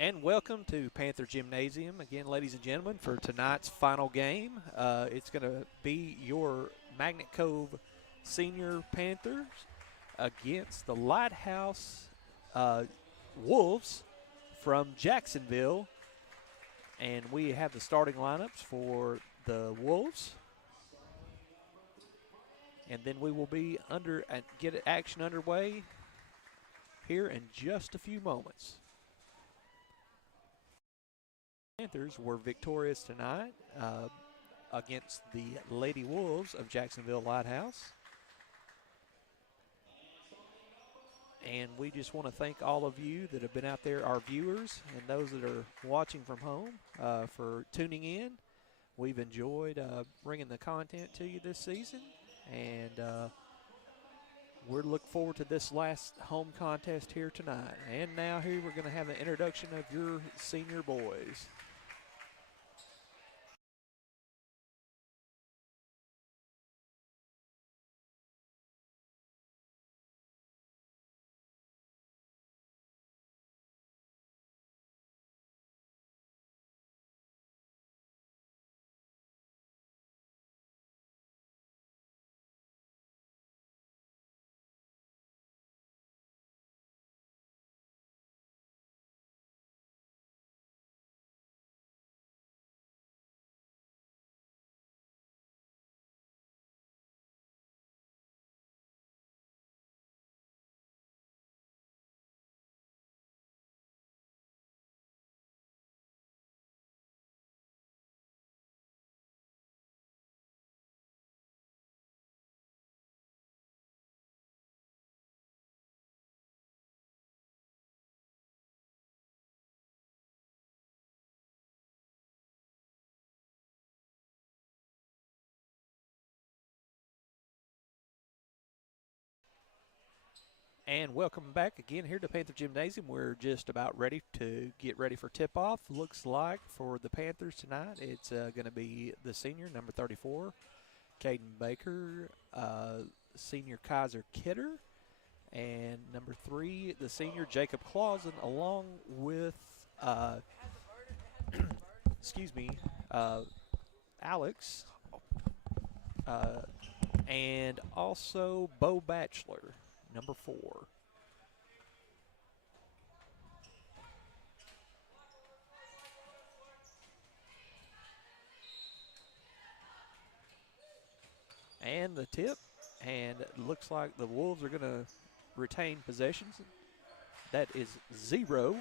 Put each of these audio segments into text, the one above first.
And welcome to Panther Gymnasium again, ladies and gentlemen, for tonight's final game. It's going to be your Magnet Cove Senior Panthers against the Lighthouse Wolves from Jacksonville. And we have the starting lineups for the Wolves. And then we will be get action underway here in just a few moments. Panthers were victorious tonight against the Lady Wolves of Jacksonville Lighthouse. And we just want to thank all of you that have been out there, our viewers, and those that are watching from home for tuning in. We've enjoyed bringing the content to you this season, and we're looking forward to this last home contest here tonight. And now here we're going to have an introduction of your senior boys. And welcome back again here to Panther Gymnasium. We're just about ready to get ready for tip-off. Looks like for the Panthers tonight, it's going to be the senior, number 34, Caden Baker, senior Kaiser Kidder, and number 3, the senior Jacob Clausen, along with, Alex, and also Bo Batchelor, number 4. And the tip, and it looks like the Wolves are going to retain possessions. That is 0.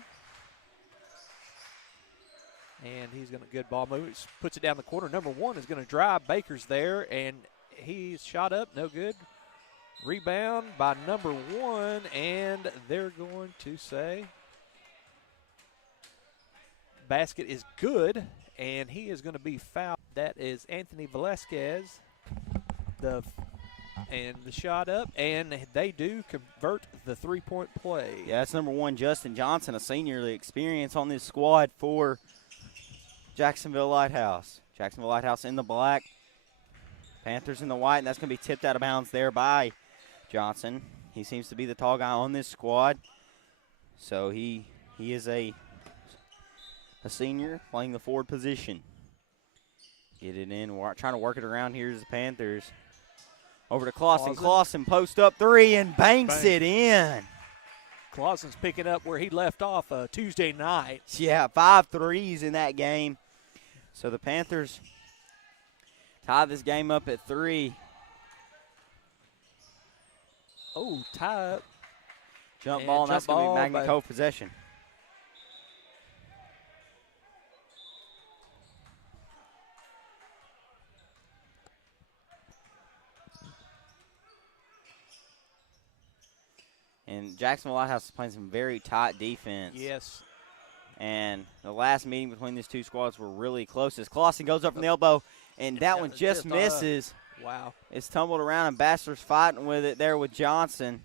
And he's going to good ball move. Puts it down the corner. Number 1 is going to drive. Baker's there, and he's shot up. No good. Rebound by number 1, and they're going to say basket is good, and he is going to be fouled. That is Anthony Velasquez. The shot up, and they do convert the three-point play. Yeah, that's number 1, Justin Johnson, a senior experience on this squad for Jacksonville Lighthouse. Jacksonville Lighthouse in the black, Panthers in the white, and that's going to be tipped out of bounds there by Johnson. He seems to be the tall guy on this squad. So he is a senior playing the forward position. Get it in. We're trying to work it around. Here's the Panthers. Over to Clausen. Clausen post up 3 and banks it in. Clausen's picking up where he left off Tuesday night. Yeah, 5 threes in that game. So the Panthers tie this game up at 3. Oh, tie up. Jump ball, and that's going to be Magnet Cove possession. And Jacksonville Lighthouse is playing some very tight defense. Yes. And the last meeting between these two squads were really close. As Clausen goes up from the elbow, and that one just misses. Wow. It's tumbled around, and Bachelor's fighting with it there with Johnson.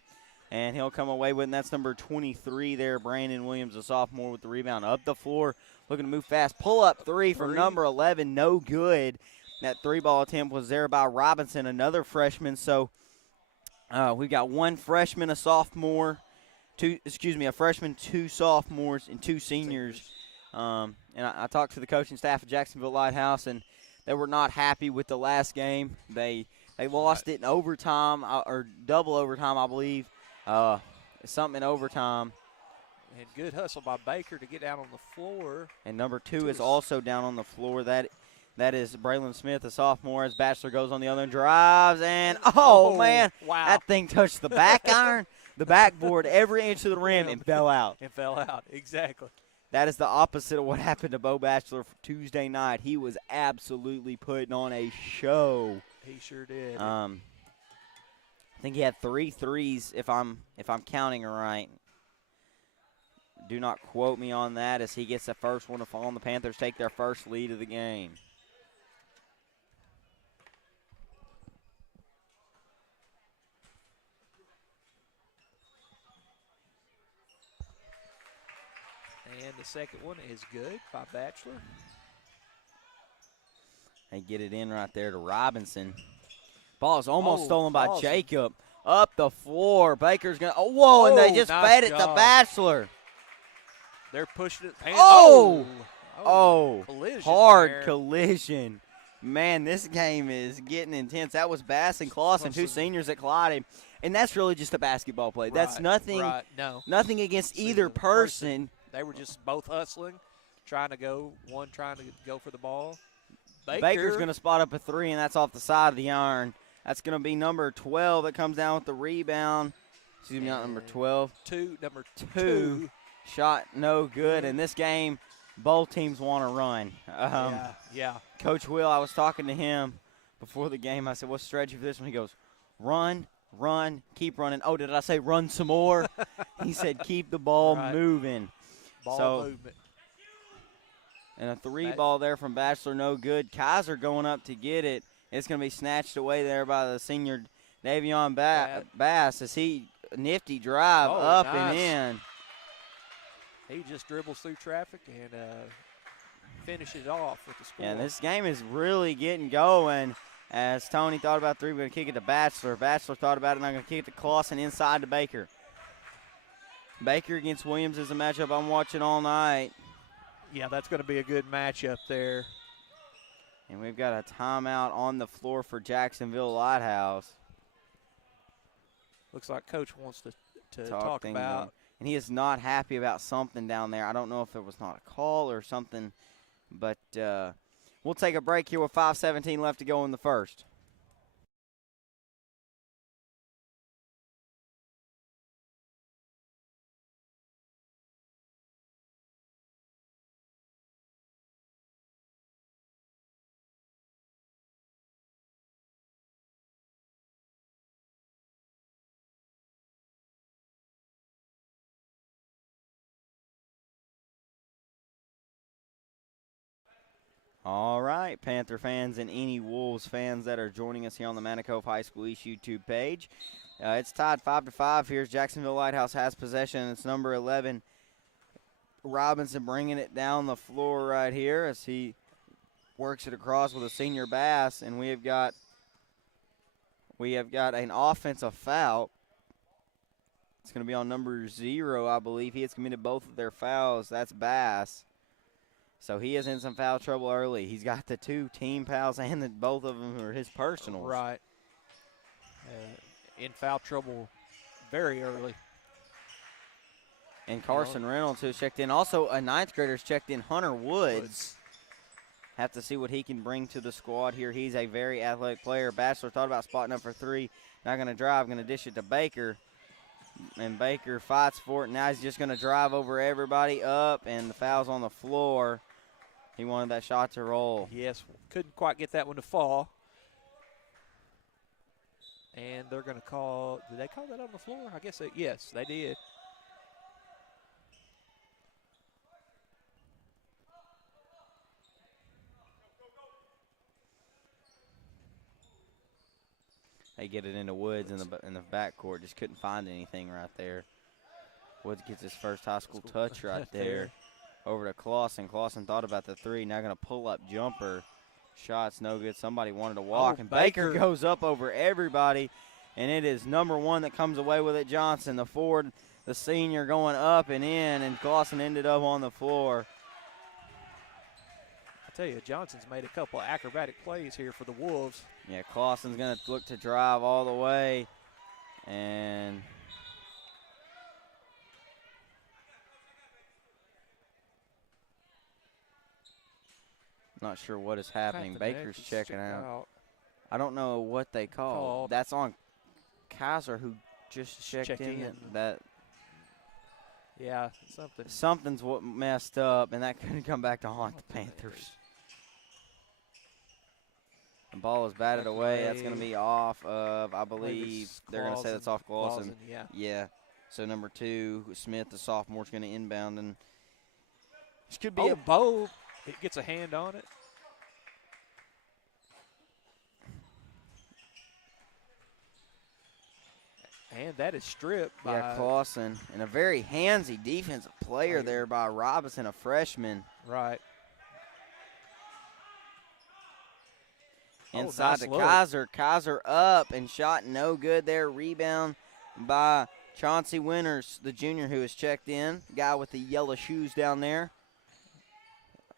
And he'll come away with it, and that's number 23 there, Brandon Williams, a sophomore, with the rebound up the floor, looking to move fast. Pull-up 3 from number 11, no good. That 3-ball attempt was there by Robinson, another freshman. So we've got 1 freshman, a sophomore, a freshman, 2 sophomores, and 2 seniors. And I talked to the coaching staff of Jacksonville Lighthouse, and they were not happy with the last game. They lost it in overtime, or double overtime, I believe. Something in overtime. And good hustle by Baker to get down on the floor. And number 2 is also down on the floor. That is Braylon Smith, a sophomore, as Bachelor goes on the other and drives. And, man, wow. That thing touched the back iron, the backboard, every inch of the rim, and fell out. It fell out, exactly. That is the opposite of what happened to Bo Bachelor Tuesday night. He was absolutely putting on a show. He sure did. I think he had 3 threes, if I'm counting right. Do not quote me on that, as he gets the first one to fall, and the Panthers take their first lead of the game. And the second one is good by Bachelor. They get it in right there to Robinson. Ball is almost stolen by Clausen. Jacob. Up the floor. Baker's going to, and they just nice fed it to job. Bachelor. They're pushing it. Collision Hard there. collision. Man, this game is getting intense. That was Bass and Clausen, 2 seniors that collided. And that's really just a basketball play. That's nothing against either person. They were just both hustling, trying to go for the ball. Baker's going to spot up a 3, and that's off the side of the iron. That's going to be number 12 that comes down with the rebound. Excuse me, not number 12. Number 2. Shot no good. In this game, both teams want to run. Yeah. Coach Will, I was talking to him before the game. I said, what's the strategy for this one? He goes, run, keep running. Oh, did I say run some more? He said keep the ball moving. Ball movement. And a 3 ball there from Bachelor, no good. Kaiser going up to get it. It's going to be snatched away there by the senior Davion Bass as he nifty drive up and in. He just dribbles through traffic and finishes off with the score. Yeah, this game is really getting going. As Tony thought about 3, we're going to kick it to Bachelor. Bachelor thought about it, and I'm going to kick it to Clausen inside to Baker. Baker against Williams is a matchup I'm watching all night. Yeah, that's going to be a good matchup there. And we've got a timeout on the floor for Jacksonville Lighthouse. Looks like Coach wants to talk about. And he is not happy about something down there. I don't know if it was not a call or something. But we'll take a break here with 5:17 left to go in the first. All right, Panther fans and any Wolves fans that are joining us here on the Manicove High School East YouTube page. It's tied 5-5. Here's Jacksonville Lighthouse has possession. It's number 11, Robinson, bringing it down the floor right here as he works it across with a senior Bass, and we have got an offensive foul. It's going to be on number 0, I believe. He has committed both of their fouls. That's Bass. So he is in some foul trouble early. He's got the 2 team fouls, and both of them are his personals. Right. In foul trouble very early. And Carson Reynolds, who's checked in. Also, a 9th grader's checked in, Hunter Woods. Have to see what he can bring to the squad here. He's a very athletic player. Bachelor thought about spotting up for 3. Not going to drive, going to dish it to Baker. And Baker fights for it. Now he's just going to drive over everybody up, and the foul's on the floor. He wanted that shot to roll. Yes, couldn't quite get that one to fall. And they're going to call – did they call that on the floor? I guess yes, they did. They get it into Woods in the backcourt. Just couldn't find anything right there. Woods gets his first high school touch right there. Over to Clausen. Clausen thought about the 3. Now going to pull up jumper. Shot's no good. Somebody wanted to walk. And Baker goes up over everybody. And it is number 1 that comes away with it, Johnson, the forward the senior, going up and in, and Clausen ended up on the floor. I tell you, Johnson's made a couple of acrobatic plays here for the Wolves. Yeah, Clausen's going to look to drive all the way, and not sure what is happening. Baker's checking out. I don't know what they called. That's on Kaiser, who just checked in. Yeah, something's what messed up, and that couldn't come back to haunt the Panthers. The ball is batted away. That's going to be off of, I believe, they're going to say that's off Clausen. Yeah. So number 2, Smith, the sophomore, is going to inbound, and this could be a bow. It gets a hand on it. And that is stripped by Clausen. And a very handsy defensive player there by Robinson, a freshman. Right. Inside to Kaiser. Kaiser up and shot no good there. Rebound by Chauncey Winters, the junior who has checked in. Guy with the yellow shoes down there.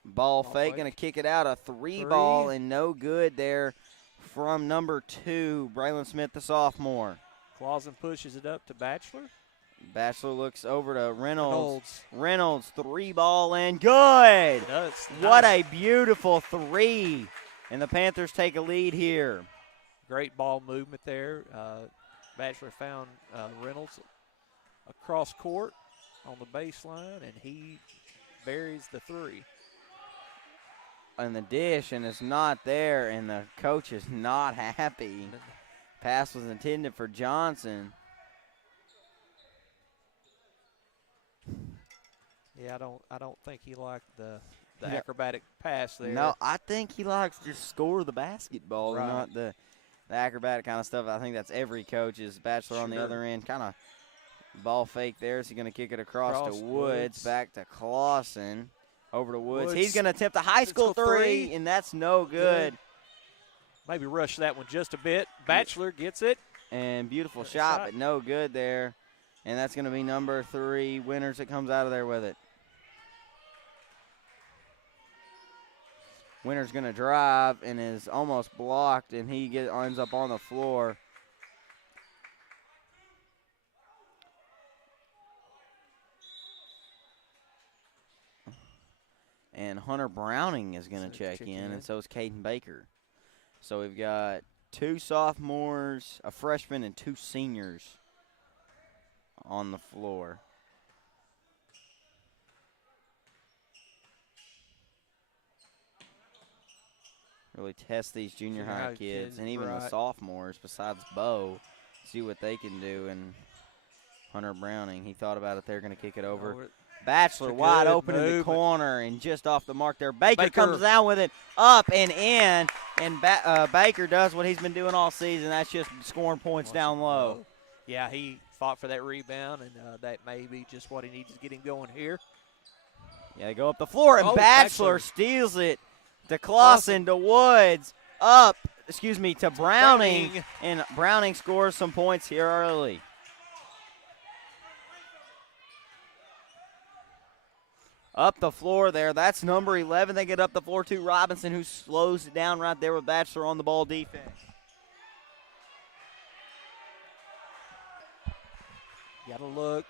Ball fake, going to kick it out. A three ball and no good there from number 2, Braylon Smith, the sophomore. Clausen pushes it up to Batchelor. Batchelor looks over to Reynolds. Reynolds, 3-ball and good. What a beautiful 3. And the Panthers take a lead here. Great ball movement there. Batchelor found Reynolds across court on the baseline, and he buries the 3. And the dish, and it's not there, and the coach is not happy. Pass was intended for Johnson. Yeah, I don't think he liked the acrobatic pass there. No, I think he likes to score the basketball and not the acrobatic kind of stuff. I think that's every coach's. Batchelor on the other end, kind of ball fake there. So he's going to kick it across to Woods. Back to Clausen. Over to Woods. He's going to attempt a high school 3, and that's no good. Maybe rush that one just a bit. Batchelor gets it. And beautiful shot, but no good there. And that's going to be number 3, Winters, that comes out of there with it. Winters going to drive and is almost blocked, and he ends up on the floor. And Hunter Browning is going to check in, and so is Caden Baker. So we've got 2 sophomores, a freshman, and 2 seniors on the floor. Really test these junior high kids and even the sophomores besides Bo, see what they can do. And Hunter Browning, he thought about it. They're going to kick it over. Batchelor wide open in the corner and just off the mark there. Baker comes down with it, up and in, and Baker does what he's been doing all season. That's just scoring points down low. Yeah, he fought for that rebound, and that may be just what he needs to get him going here. Yeah, they go up the floor, and Batchelor steals it to Clausen, to Woods, to Browning, and Browning scores some points here early. Up the floor there. That's number 11. They get up the floor to Robinson, who slows it down right there with Batchelor on the ball defense. Got to look.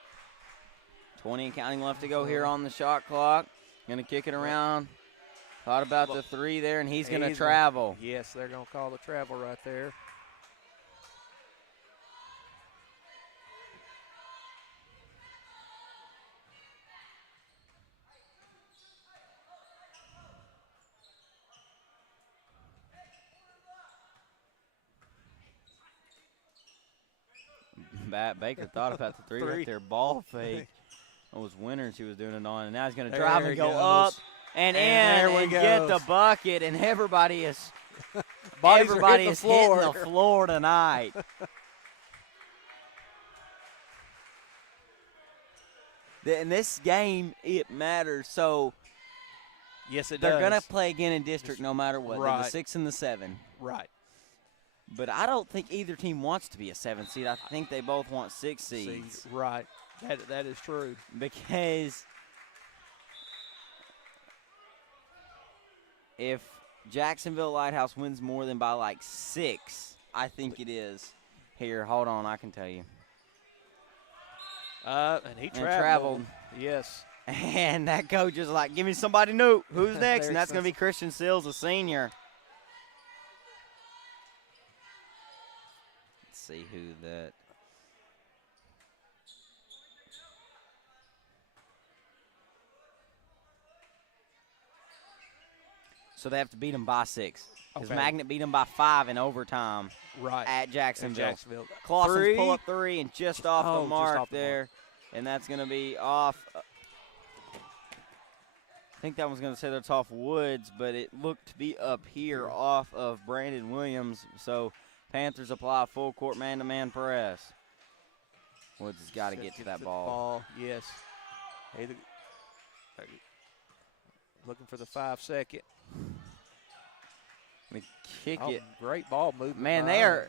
20 and counting left to go here on the shot clock. Going to kick it around. Thought about the 3 there, and he's going to travel. Yes, they're going to call the travel right there. Baker thought about the 3 right there. Ball fake. It was Winters he was doing it on, and now he's going to drive and go up and in and get the bucket, and everybody is hitting the floor tonight. In this game, it matters. So yes, it they're does. going to play again in district no matter what. Right. The 6 and the 7. Right. But I don't think either team wants to be a 7 seed. I think they both want 6 seeds. Right. That is true. Because if Jacksonville Lighthouse wins more than by like 6, I think it is. Here, hold on, I can tell you. And he traveled. Yes. And that coach is like, give me somebody new. Who's next? And that's going to be Next. Christian Sills, a senior. Let's see who that. So they have to beat them by 6. Because Okay. Magnet beat them by 5 in overtime Right. at Jacksonville. Clausen's Clausen's pull up 3 and just off Oh, the just mark off the mark. there. And that's going to be off. I think that was going to say that's off Woods, but it looked to be up here off of Brandon Williams. So Panthers apply a full court man-to-man press. Woods has got to get to that ball. Yes. Looking for the 5-second. Kick it. Great ball movement. Man, they are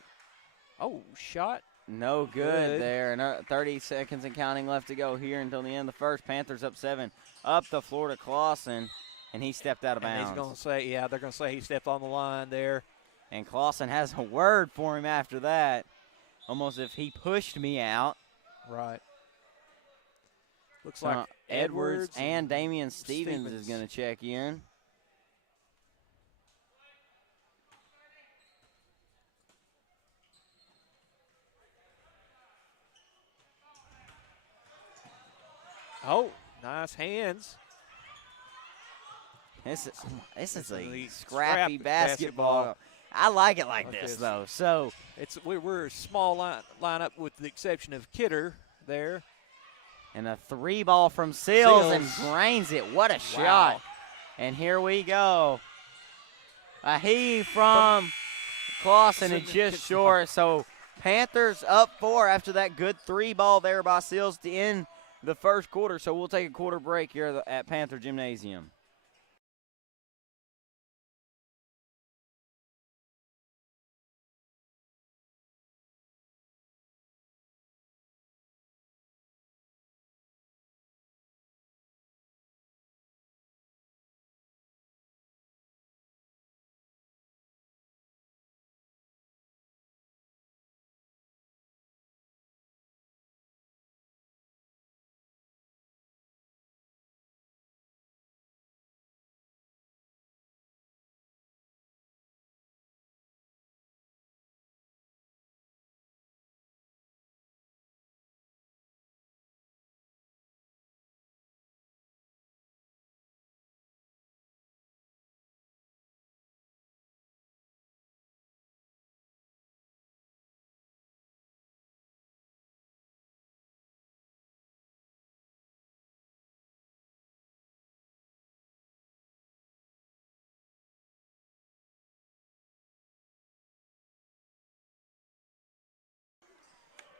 shot. no good there. And 30 seconds and counting left to go here until the end of the first. Panthers up 7. Up the floor to Clausen, and he stepped out of bounds. He's going to say, they're going to say he stepped on the line there. And Clausen has a word for him after that. Almost if he pushed me out. Right. Looks like Edwards and Damian Stevens is going to check in. Oh, nice hands. This is a a scrappy scrappy basketball. basketball. I like it like Like this, this. though. So We're a small lineup with the exception of Kidder there. and a 3 ball from Seals and Seals. drains it. What a Wow. shot. And here we go. A heave from Clausen and just short. So Panthers up 4 after that good 3 ball there by Seals to end the first quarter. So we'll take a quarter break here at Panther Gymnasium.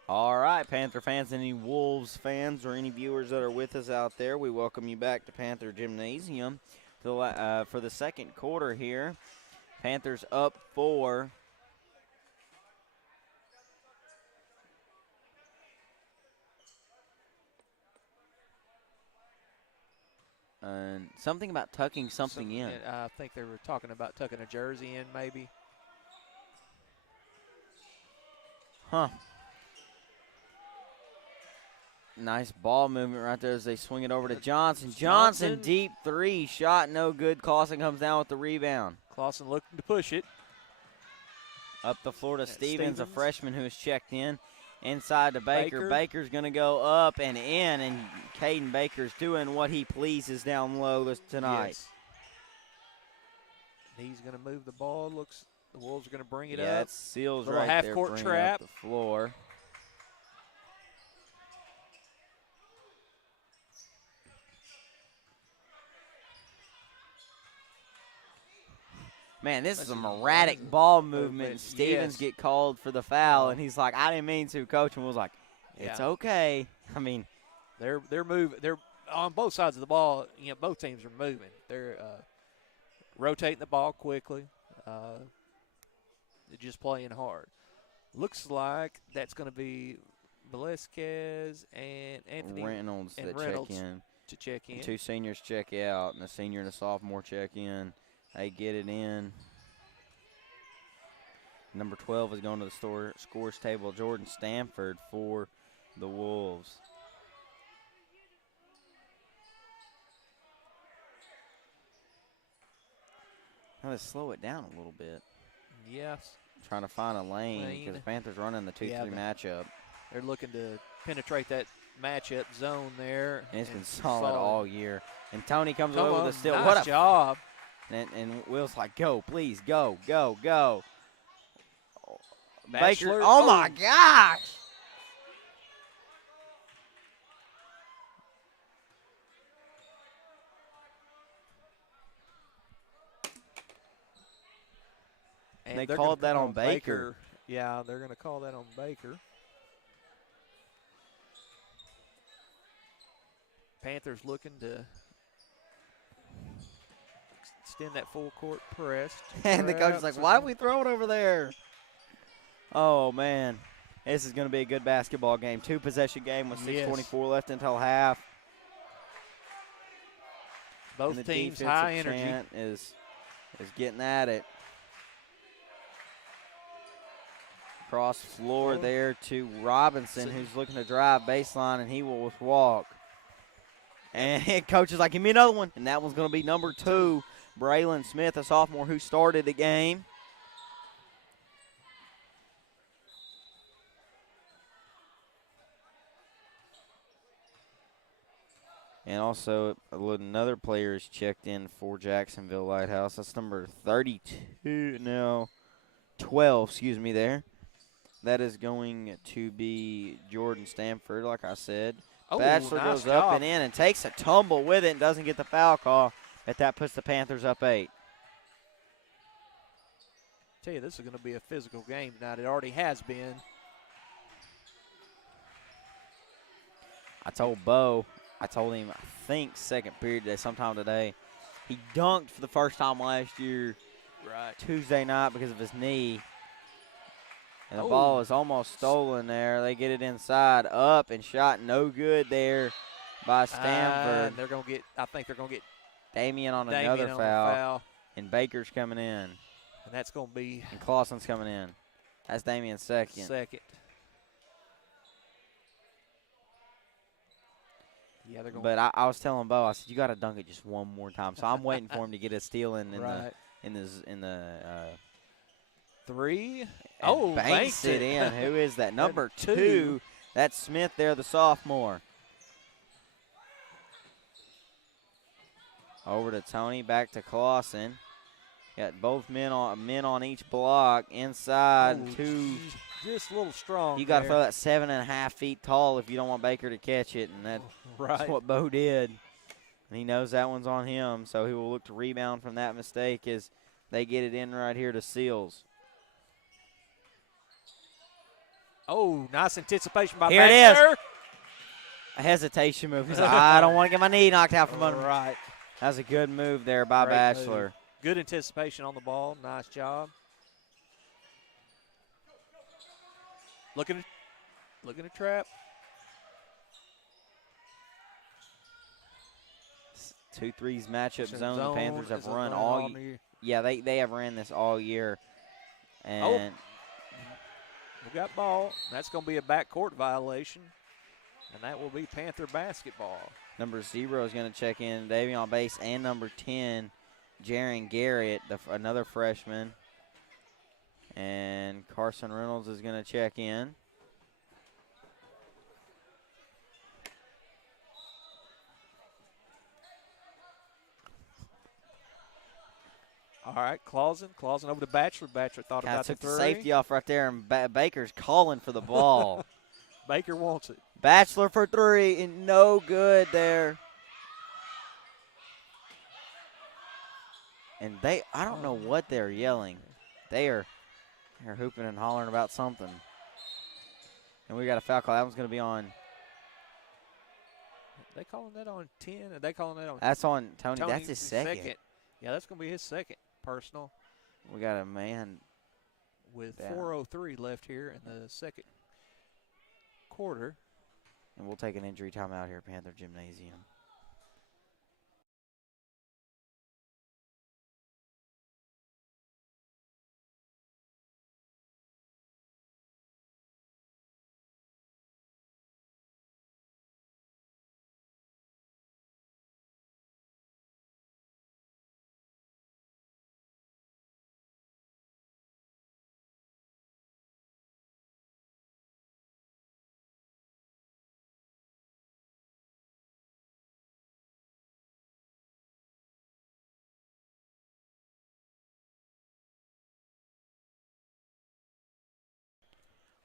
All right, Panther fans, any Wolves fans or any viewers that are with us out there, we welcome you back to Panther Gymnasium for the second quarter here. Panthers up 4. And something about tucking something in. I think they were talking about tucking a jersey in maybe. Huh. Nice ball movement right there as they swing it over to Johnson. Johnson, deep 3, shot no good. Clausen comes down with the rebound. Clausen looking to push it. Up the floor to Stevens, a Stevens. freshman who has checked in. Inside to Baker. Baker. Baker's going to go up and in, and Caden Baker's doing what he pleases down low tonight. Yes. He's going to move the ball. Looks the Wolves are going to bring it Yeah, up. that's Seals Little right there half-court bringing trap. up the floor. Man, this is a erratic ball movement. Stevens Yes. get called for the foul, and he's like, I didn't mean to. Coach and was like, it's Yeah. okay. I mean, They're moving. They're on both sides of the ball. You know, both teams are moving. They're rotating the ball quickly. They're just playing hard. Looks like that's going to be Velasquez and Anthony Reynolds and that Reynolds check in. to check in. 2 seniors check out, and a senior and a sophomore check in. They get it in. Number 12 is going to the scores table. Jordan Stanford for the Wolves. Now let's slow it down a little bit. Yes. Trying to find a lane because the Panthers running the 2-3 matchup. They're looking to penetrate that matchup zone there. And it's been solid all year. And Tony comes away with a steal. Nice what a job. And Will's like, go, please, go, go, go. Bachelor. Baker, oh my gosh. And they they're called gonna that call on Baker. Yeah, they're going to call that on Baker. Panthers looking to extend that full court press. And the coach is like, why don't we throw it over there? Oh, man. This is going to be a good basketball game. 2-possession game with 6:24 left until half. Both teams high energy. Is getting at it. Cross floor there to Robinson, who's looking to drive baseline, and he will walk. And coach is like, give me another one. And that one's going to be number 2, Braylon Smith, a sophomore who started the game. And also another player is checked in for Jacksonville Lighthouse. That's number 12, excuse me there. That is going to be Jordan Stanford, like I said. Bachelor nice goes up and in and takes a tumble with it and doesn't get the foul call, but that puts the Panthers up 8. Tell you, this is going to be a physical game tonight. It already has been. I told him, I think second period sometime today, he dunked for the first time last year, Tuesday night because of his knee. And the ball is almost stolen there. They get it inside, up, and shot no good there by Stanford. They're going to get, I think they're going to get Damian on another foul. And Baker's coming in. And that's going to be. And Clausen's coming in. That's Damian's second. Yeah, they're going. But I was telling Bo, I said, you got to dunk it just one more time. So I'm waiting for him to get a steal in the 3. Banks it in. Who is that? Number 2. That's Smith there, the sophomore. Over to Tony, back to Clausen. Got both men on each block. Inside, 2. Just a little strong. You got to throw that 7.5 feet tall if you don't want Baker to catch it, and that's what Bo did. And he knows that one's on him, so he will look to rebound from that mistake as they get it in right here to Seals. Oh, nice anticipation by Here Baxter. It is. A hesitation move. He's like, I don't want to get my knee knocked out from under me. Right. That was a good move there by Bachelor. Move. Good anticipation on the ball. Nice job. Looking at trap. 2-3s matchup zone. The Panthers have run all year. Yeah, they have ran this all year. And we got ball. That's going to be a backcourt violation, and that will be Panther basketball. Number 0 is going to check in, Davion Base, and number 10, Jaron Garrett, another freshman. And Carson Reynolds is going to check in. All right, Clausen over to Bachelor. Bachelor thought about took the the 3. safety off right there, and Baker's calling for the ball. Baker wants it. Bachelor for 3, and no good there. And I don't know what they're yelling. They're hooping and hollering about something. And we got a foul call. That one's going to be on. They calling that on 10? Are they calling that on? That's on Tony. That's his second. Yeah, that's going to be his second personal. We got a man with 4:03 left here in the second quarter. And we'll take an injury timeout here at Panther Gymnasium.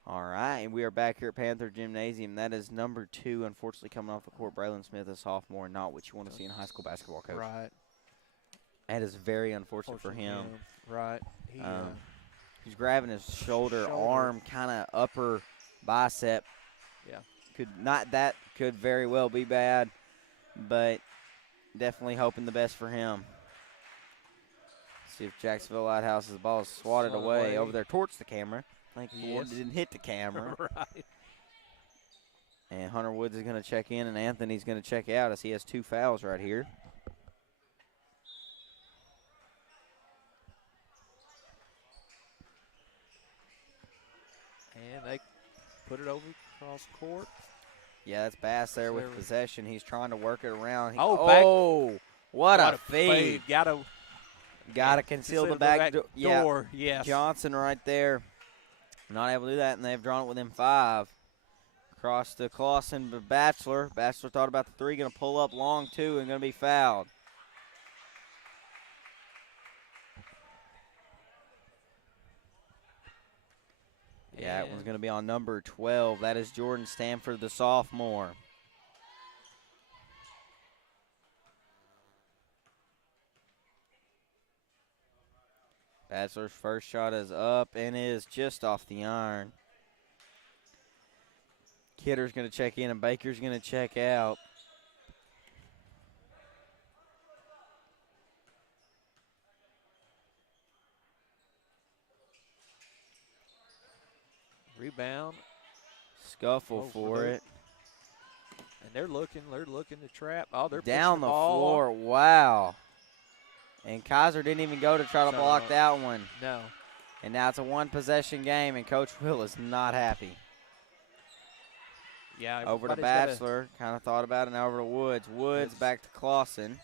All right, and we are back here at Panther Gymnasium. That is number 2, unfortunately, coming off the court. Braylon Smith, a sophomore, not what you want to see in high school basketball, Coach. Right. That is very unfortunate for him. Right. He's grabbing his shoulder. Arm, kind of upper bicep. Yeah. Could very well be bad, but definitely hoping the best for him. See if Jacksonville Lighthouse's ball is swatted away over there towards the camera. Thankfully, it didn't hit the camera. Right. And Hunter Woods is going to check in, and Anthony's going to check out as he has 2 fouls right here. And they put it over across court. Yeah, that's Bass there with possession. He's trying to work it around. What a feed. Got to conceal the back door. Yes. Johnson right there. Not able to do that, and they've drawn it within 5. Across to Clausen, but Bachelor. Bachelor thought about the 3, going to pull up long 2 and going to be fouled. Yeah, that one's going to be on number 12. That is Jordan Stanford, the sophomore. Bachelor's first shot is up and is just off the iron. Kidder's going to check in and Baker's going to check out. Rebound. Scuffle for it. And they're looking to trap. Oh, they're down the ball. Floor. Wow. And Kaiser didn't even go to try to block that one. No. And now it's a 1-possession game, and Coach Will is not happy. Yeah. Over to Bachelor. Kind of thought about it. Now over to Woods. Woods back to Clausen.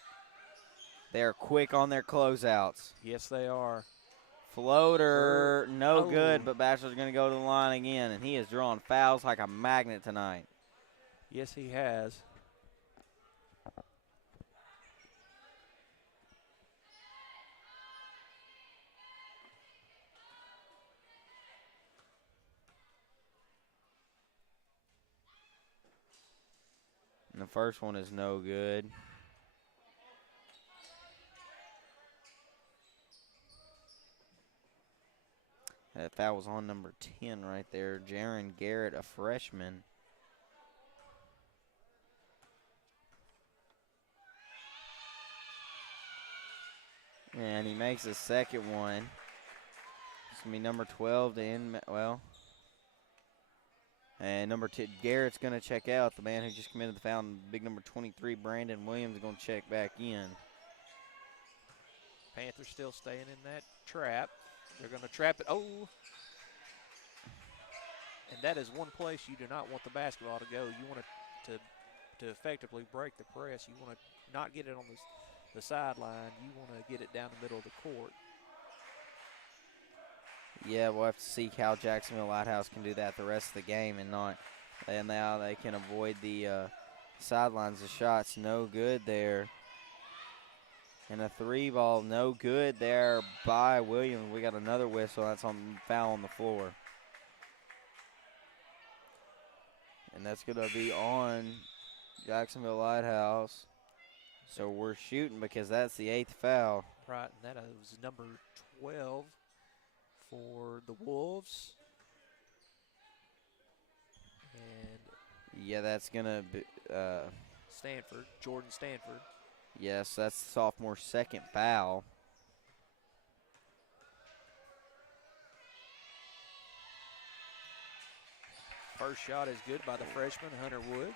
They are quick on their closeouts. Yes, they are. Floater, no good, but Bachelor's going to go to the line again, and he is drawing fouls like a magnet tonight. Yes, he has. And the first one is no good. That foul was on number 10 right there. Jaron Garrett, a freshman. And he makes the second one. It's going to be number 12 to end, well. And number 2, Garrett's going to check out. The man who just committed the foul, big number 23, Brandon Williams, is going to check back in. Panthers still staying in that trap. They're going to trap it. Oh. And that is one place you do not want the basketball to go. You want it to effectively break the press. You want to not get it on the sideline. You want to get it down the middle of the court. Yeah, we'll have to see how Jacksonville Lighthouse can do that the rest of the game and not. And now they can avoid the sidelines. The shot's no good there. And a 3 ball, no good there by Williams. We got another whistle. That's on foul on the floor. And that's going to be on Jacksonville Lighthouse. So we're shooting because that's the 8th foul. Right, and that was number 12 for the Wolves. And yeah, that's going to be Stanford, Jordan Stanford. Yes, that's sophomore's second foul. First shot is good by the freshman, Hunter Woods.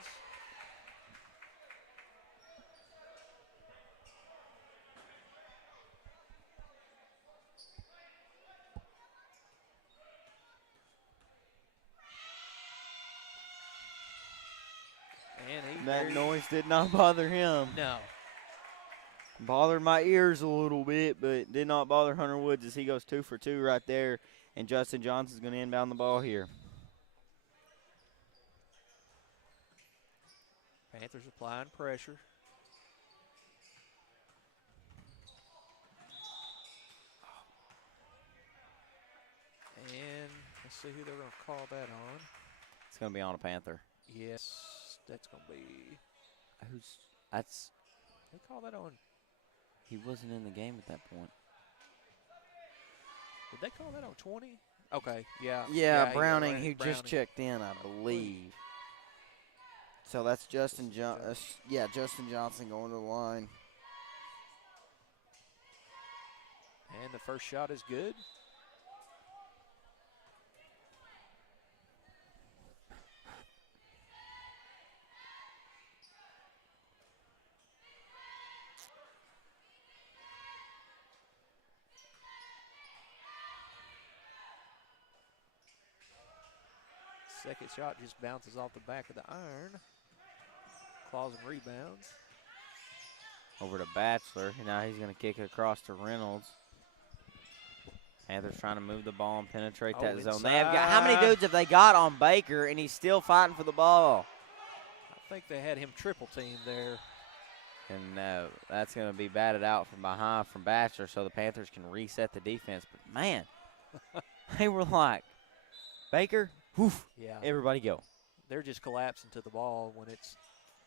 And that noise did not bother him. No. Bothered my ears a little bit, but did not bother Hunter Woods as he goes 2 for 2 right there. And Justin Johnson's going to inbound the ball here. Panthers applying pressure. And let's see who they're going to call that on. It's going to be on a Panther. Yes, that's going to be. That's. They call that on. He wasn't in the game at that point. Did they call that on 20? Okay, yeah. Yeah, Browning, who just checked in, I believe. So that's Justin Johnson going to the line. And the first shot is good. Second shot just bounces off the back of the iron. Claws and rebounds. Over to Batchelor. Now he's going to kick it across to Reynolds. Panthers trying to move the ball and penetrate that zone. They have got, how many dudes have they got on Baker, and he's still fighting for the ball? I think they had him triple teamed there. And that's going to be batted out from behind from Batchelor so the Panthers can reset the defense. But, man, they were like, Baker, woof, yeah. Everybody go. They're just collapsing to the ball when it's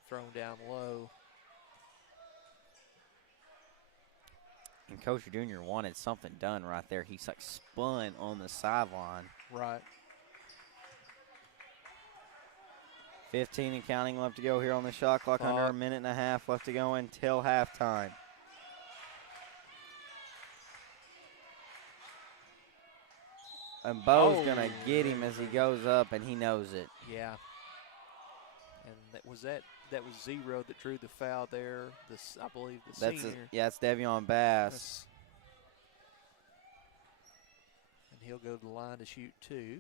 thrown down low. And Coach Jr. wanted something done right there. He's like spun on the sideline. Right. 15 and counting left to go here on the shot clock. Under a minute and a half left to go until halftime. And Bo's going to get him as he goes up, and he knows it. Yeah. And that was Zero that drew the foul there. I believe the senior. It's Devion Bass. And he'll go to the line to shoot 2.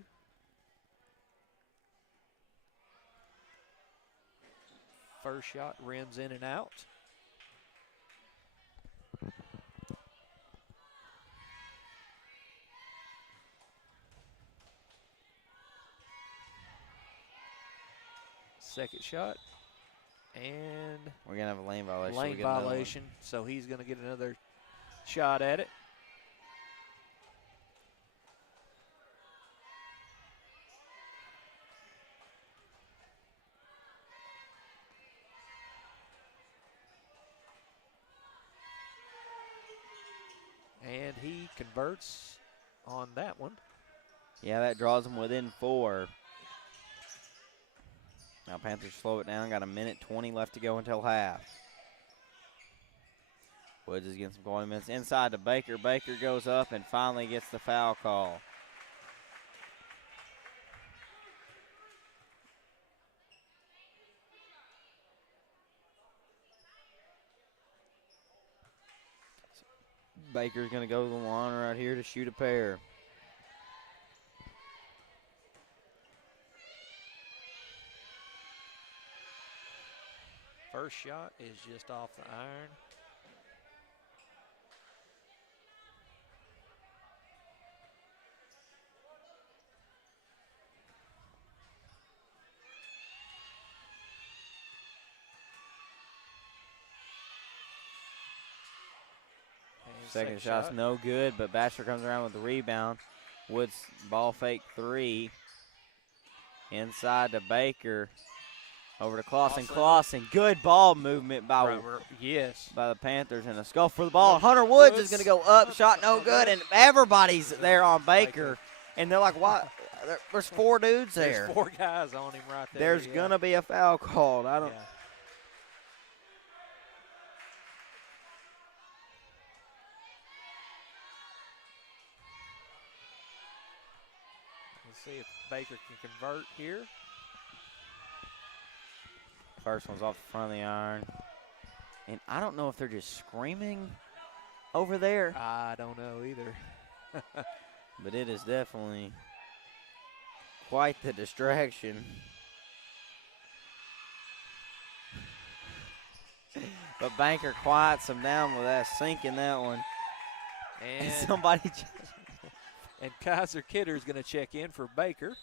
First shot rims in and out. Second shot. And we're going to have a lane violation. Lane violation, so he's going to get another shot at it. And he converts on that one. Yeah, that draws him within 4. Now Panthers slow it down. Got a minute 20 left to go until half. Woods is getting some quality minutes inside to Baker. Baker goes up and finally gets the foul call. Baker's going to go to the line right here to shoot a pair. First shot is just off the iron. Second shot's no good, but Batchelor comes around with the rebound. Woods ball fake 3. Inside to Baker. Over to Clausen. Clausen, good ball movement by the Panthers, and a scuff for the ball. Hunter Woods is going to go up, shot no good, and everybody's there on Baker. And they're like, "What? There's 4 dudes there. There's 4 guys on him right there. There's going to be a foul called. I don't. Yeah. Let's see if Baker can convert here. First one's off the front of the iron. And I don't know if they're just screaming over there. I don't know either. But it is definitely quite the distraction. But Banker quiets them down with that sink in that one. And somebody just and Kaiser Kidder is going to check in for Baker.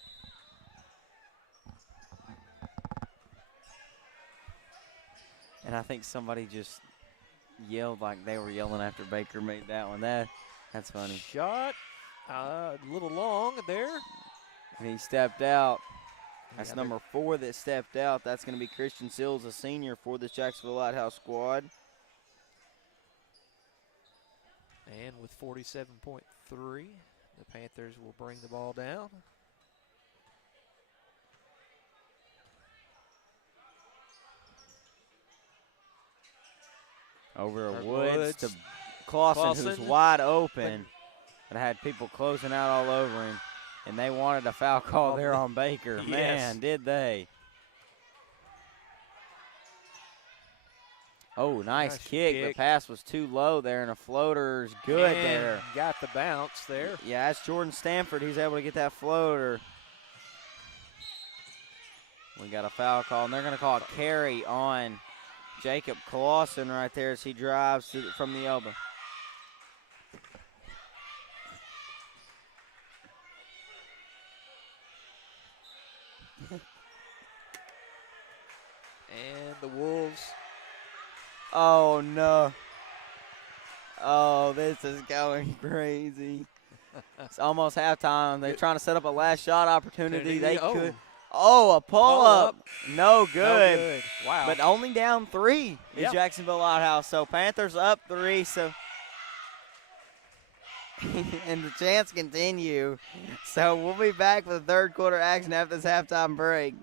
And I think somebody just yelled like they were yelling after Baker made that one. That's funny. Shot a little long there. And he stepped out. That's number 4 that stepped out. That's going to be Christian Sills, a senior for this Jacksonville Lighthouse squad. And with 47.3, the Panthers will bring the ball down. Over Woods to Clausen, who's wide open. But had people closing out all over him. And they wanted a foul call there on Baker. Yes. Man, did they. Oh, nice kick. The pass was too low there, and a floater's good there. Got the bounce there. Yeah, that's Jordan Stanford. He's able to get that floater. We got a foul call, and they're going to call a carry on Jacob Clausen right there as he drives from the elbow. And the Wolves. Oh, no. Oh, this is going crazy. It's almost halftime. They're trying to set up a last shot opportunity. They could. Oh, a pull-up. No good. No good. Wow. But only down 3 is Jacksonville Lighthouse. So Panthers up 3. So and the chants continue. So we'll be back with the third quarter action after this halftime break.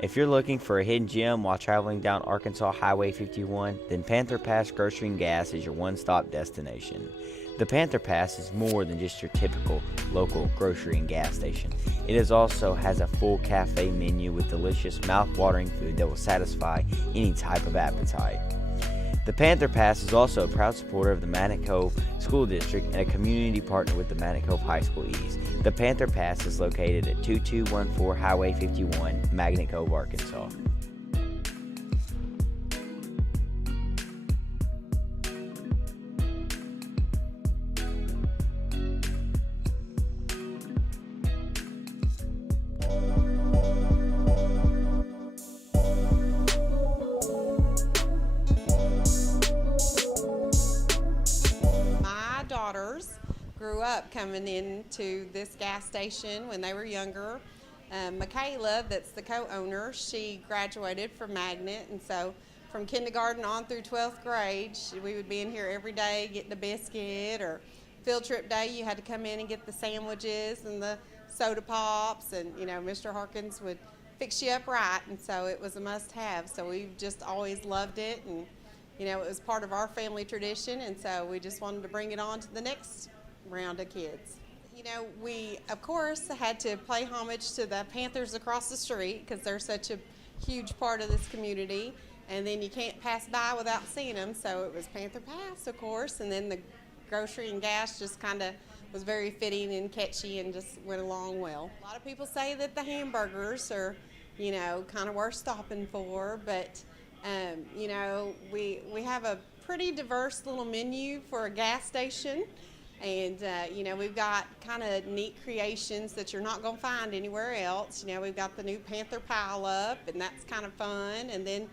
If you're looking for a hidden gem while traveling down Arkansas Highway 51, then Panther Pass Grocery and Gas is your one-stop destination. The Panther Pass is more than just your typical local grocery and gas station. It also has a full cafe menu with delicious mouth-watering food that will satisfy any type of appetite. The Panther Pass is also a proud supporter of the Magnet Cove School District and a community partner with the Magnet Cove High School East. The Panther Pass is located at 2214 Highway 51, Magnet Cove, Arkansas. Grew up coming into this gas station when they were younger. Michaela, that's the co-owner, she graduated from Magnet, and so from kindergarten on through 12th grade, we would be in here every day getting a biscuit, or field trip day, you had to come in and get the sandwiches and the soda pops, and Mr. Harkins would fix you up right, and so it was a must-have. So we've just always loved it, and it was part of our family tradition, and so we just wanted to bring it on to the next round of kids. We, of course, had to pay homage to the Panthers across the street because they're such a huge part of this community, and then you can't pass by without seeing them, so it was Panther Pass, of course, and then the grocery and gas just kind of was very fitting and catchy and just went along well. A lot of people say that the hamburgers are, kind of worth stopping for, but, we have a pretty diverse little menu for a gas station. And, we've got kind of neat creations that you're not going to find anywhere else. We've got the new Panther Pile-Up, and that's kind of fun. And then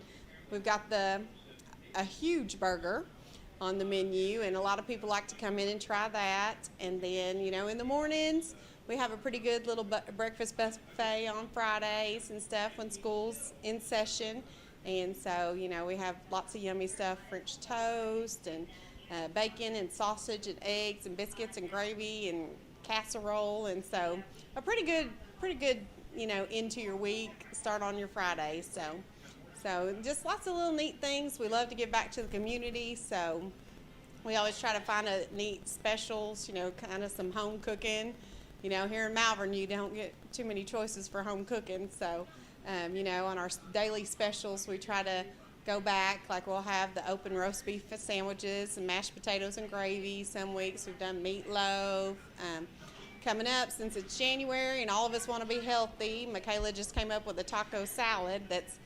we've got a huge burger on the menu, and a lot of people like to come in and try that. And then, in the mornings, we have a pretty good little breakfast buffet on Fridays and stuff when school's in session. And so, we have lots of yummy stuff, French toast and bacon and sausage and eggs and biscuits and gravy and casserole, and so a pretty good into your week, start on your Friday. So just lots of little neat things. We love to give back to the community, so we always try to find a neat specials, kind of some home cooking. Here in Malvern, you don't get too many choices for home cooking. So, on our daily specials, we try to go back. Like we'll have the open roast beef sandwiches and mashed potatoes and gravy. Some weeks we've done meatloaf. Coming up, since it's January and all of us want to be healthy, Michaela just came up with a taco salad that's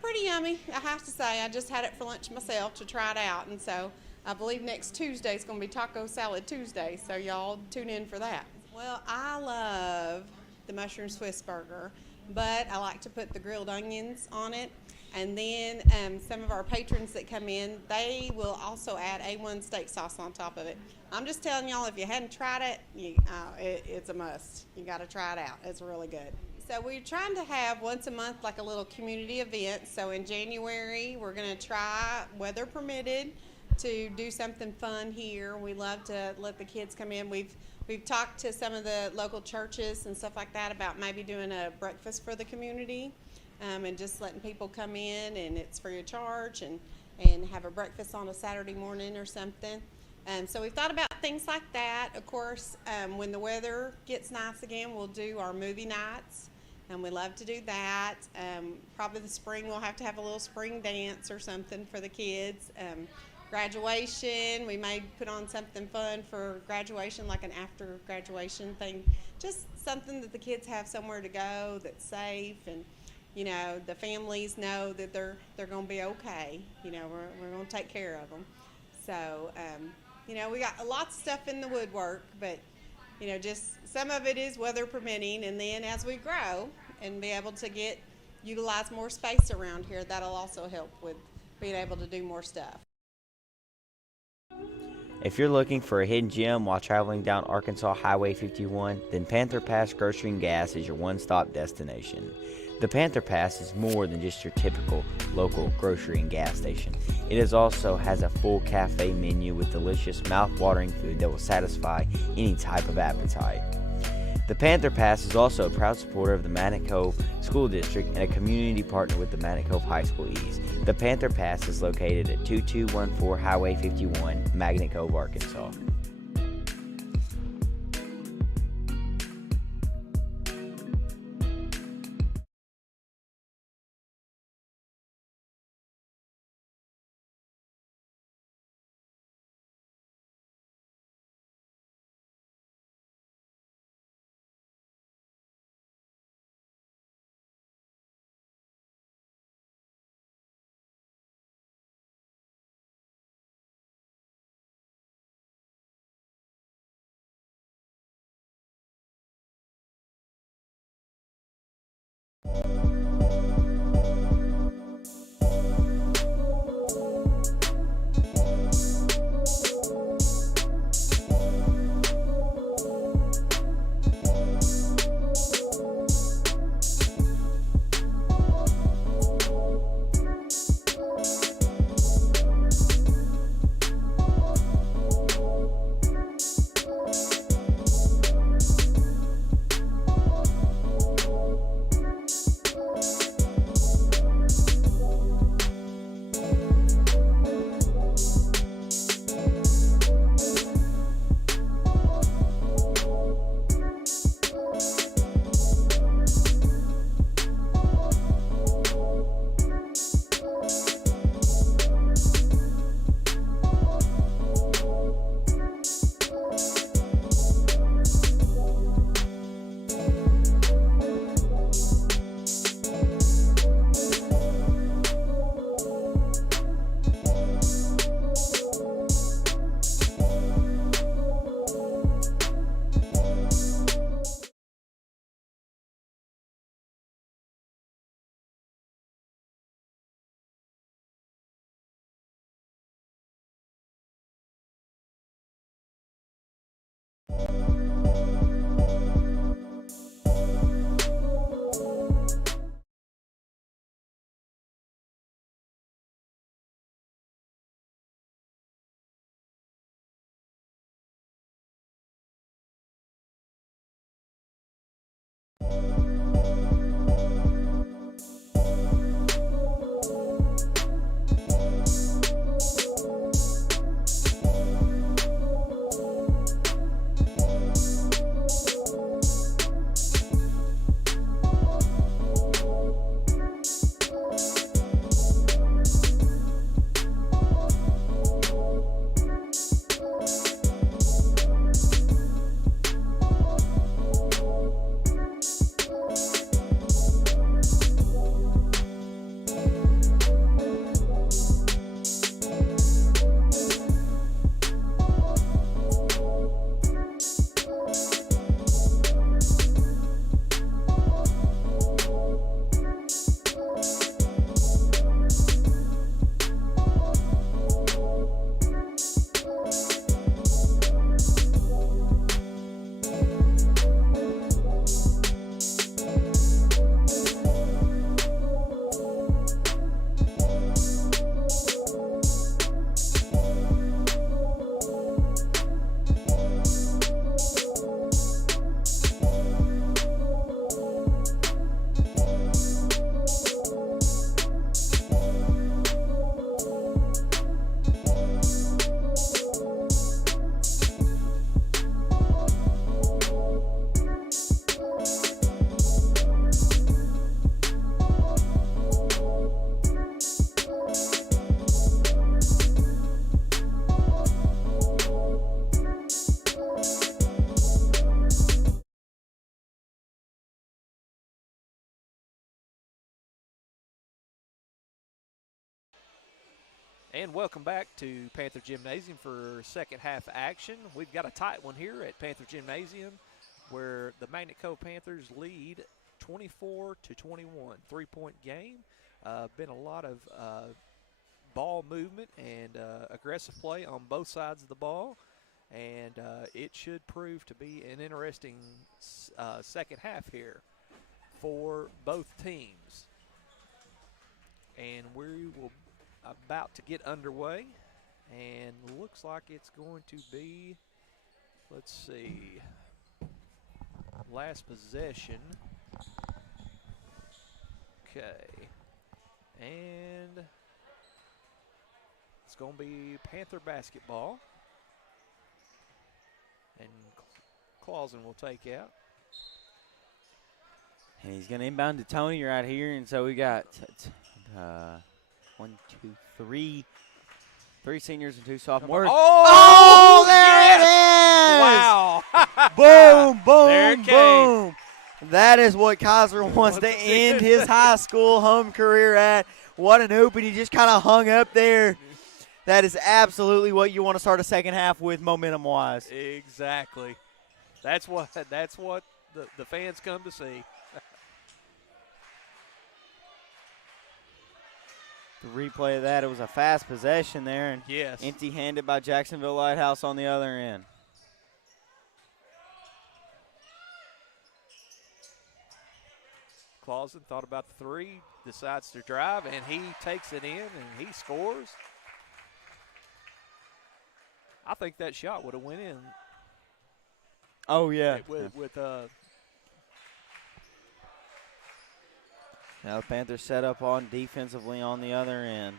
pretty yummy, I have to say. I just had it for lunch myself to try it out, and so I believe next Tuesday is going to be Taco Salad Tuesday, so y'all tune in for that. Well, I love the mushroom Swiss burger, but I like to put the grilled onions on it. And then some of our patrons that come in, they will also add A1 steak sauce on top of it. I'm just telling y'all, if you hadn't tried it, it's a must. You got to try it out. It's really good. So we're trying to have once a month like a little community event. So in January, we're going to try, weather permitted, to do something fun here. We love to let the kids come in. We've talked to some of the local churches and stuff like that about maybe doing a breakfast for the community. And just letting people come in, and it's free of charge, and have a breakfast on a Saturday morning or something. So we've thought about things like that. Of course, when the weather gets nice again, we'll do our movie nights, and we love to do that. Probably the spring we'll have to have a little spring dance or something for the kids. Graduation, we may put on something fun for graduation, like an after graduation thing. Just something that the kids have somewhere to go that's safe, and the families know that they're going to be okay. We're going to take care of them. So, we got lots of stuff in the woodwork, but, just some of it is weather permitting. And then as we grow and be able to utilize more space around here, that'll also help with being able to do more stuff. If you're looking for a hidden gem while traveling down Arkansas Highway 51, then Panther Pass Grocery and Gas is your one-stop destination. The Panther Pass is more than just your typical local grocery and gas station. It also has a full cafe menu with delicious mouth-watering food that will satisfy any type of appetite. The Panther Pass is also a proud supporter of the Magnet Cove School District and a community partner with the Magnet Cove High School East. The Panther Pass is located at 2214 Highway 51, Magnet Cove, Arkansas. And welcome back to Panther Gymnasium for second half action. We've got a tight one here at Panther Gymnasium where the Magnet Cove Panthers lead 24-21. 3-point game. Been a lot of ball movement and aggressive play on both sides of the ball. And it should prove to be an interesting second half here for both teams. And we will about to get underway, and looks like it's going to be, let's see, last possession. Okay, and it's going to be Panther basketball, and Clausen will take out. And he's going to inbound to Tony right here, and so we got 1, 2, 3. 3 seniors and 2 sophomores. Oh, there yes! it is! Wow. Boom, boom, There it boom. That is what Kaiser wants to end his high school home career at. What an hoop, and he just kind of hung up there. That is absolutely what you want to start a second half with momentum-wise. Exactly. That's what the fans come to see. The replay of that, it was a fast possession there, and yes, empty-handed by Jacksonville Lighthouse on the other end. Clausen thought about the three, decides to drive, and he takes it in, and he scores. I think that shot would have went in. Oh, yeah. Now the Panthers set up on defensively on the other end.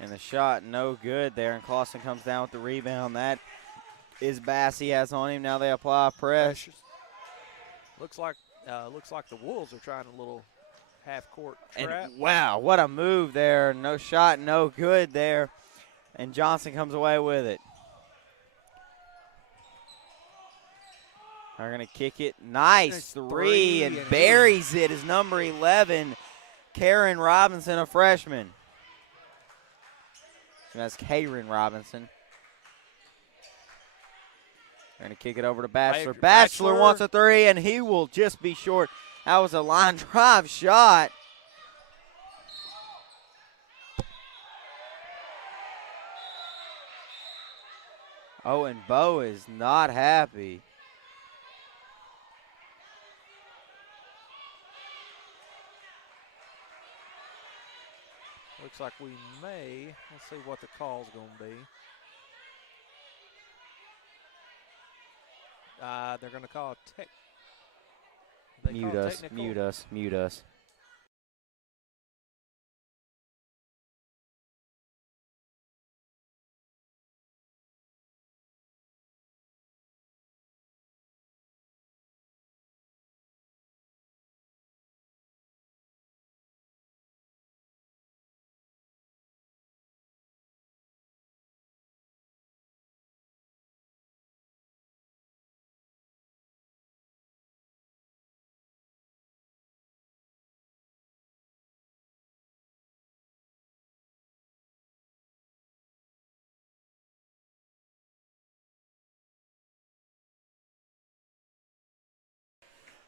And the shot no good there, and Clausen comes down with the rebound. That is Bass he has on him. Now they apply press. Looks like the Wolves are trying a little half-court trap. And wow, what a move there. No shot, no good there. And Johnson comes away with it. They're going to kick it. Nice three, and buries it is number 11, Karen Robinson, a freshman. That's Karen Robinson. They're going to kick it over to Batchelor. Batchelor wants a three, and he will just be short. That was a line drive shot. Oh, and Bo is not happy. Looks like we may. Let's see what the call's going to be. They're going to call tech. Mute us, mute us, mute us.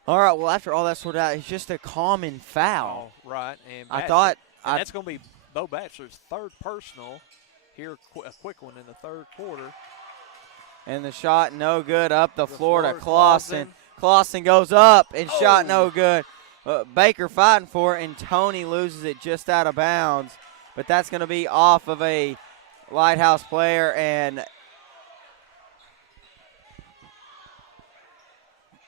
All right, well, after all that sorted out, it's just a common foul. Oh, right. And I thought. And that's going to be Bo Batchelor's third personal here, a quick one in the third quarter. And the shot no good up the floor to Clausen. Clausen goes up and shot no good. Baker fighting for it, and Tony loses it just out of bounds. But that's going to be off of a Lighthouse player, and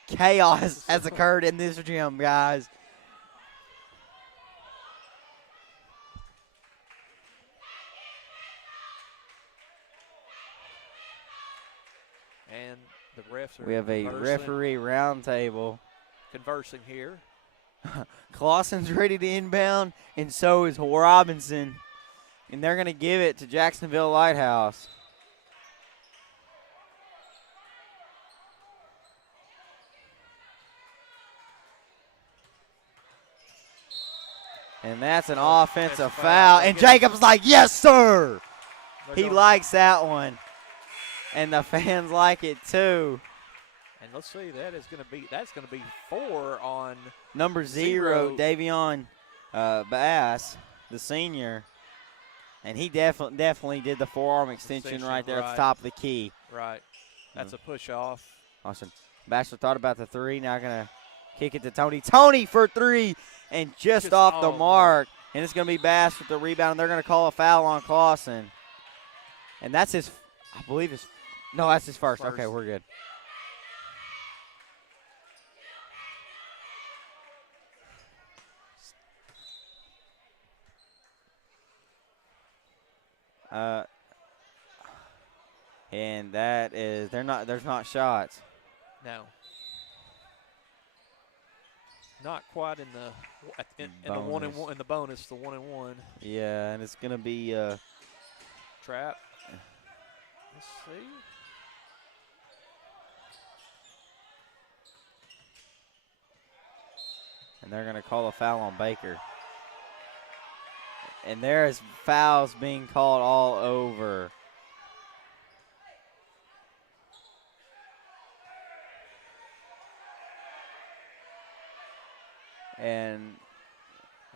chaos has occurred in this gym, guys. And the refs are We have a referee roundtable. Conversing here. Clausen's ready to inbound, and so is Robinson. And they're going to give it to Jacksonville Lighthouse. And that's an Oh, offensive that's a foul. foul. And Jacob's like, yes, sir. They're He going- likes that one. And the fans like it too. And let's see, that's gonna be 4 on Number 0, Davion Bass, the senior. And he definitely did the forearm extension right there at the top of the key. Right. That's a push off. Awesome. Bachelor thought about the 3. Now going to kick it to Tony. Tony for 3. And just off the mark. And it's going to be Bass with the rebound. And they're going to call a foul on Clausen. And that's his, I believe his, no, that's his first. Okay, we're good. And that is, there's not shots. No. Not quite in the in the 1-and-1 in the bonus, the 1-and-1. Yeah, and it's gonna be trap. Let's see. And they're gonna call a foul on Baker. And there's fouls being called all over. And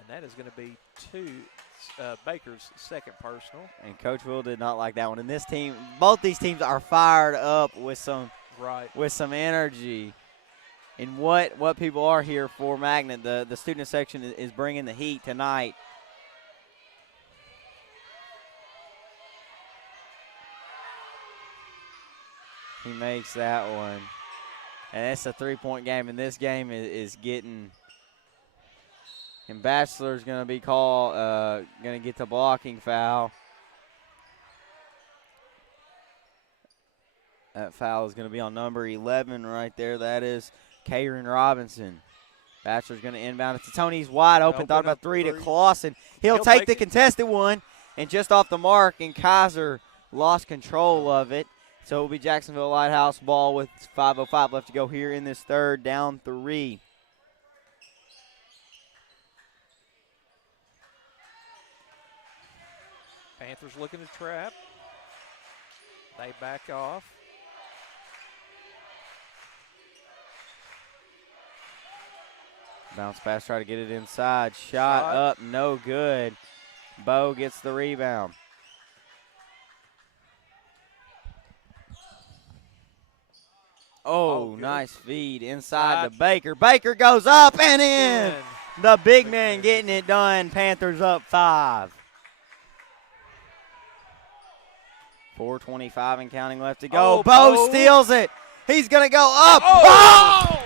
that is going to be Baker's second personal. And Coach Will did not like that one. And this team, both these teams are fired up with some energy. And what people are here for, Magnet, the student section is bringing the heat tonight. He makes that one. And it's a 3-point game, and this game is getting – and Bachelor's going to be called, going to get the blocking foul. That foul is going to be on number 11 right there. That is Karen Robinson. Bachelor's going to inbound it to Tony. He's wide open. Thought about 3 to Clausen. He'll take the contested one, and just off the mark, and Kaiser lost control of it. So it will be Jacksonville Lighthouse ball with 5:05 left to go here in this third, down 3. Panthers looking to trap. They back off. Bounce pass, try to get it inside. Shot up, no good. Bo gets the rebound. Oh, nice feed inside to Baker. Baker goes up and in. The big man getting it done. Panthers up 5. 4:25 and counting left to go. Bo steals it. He's going to go up. Oh!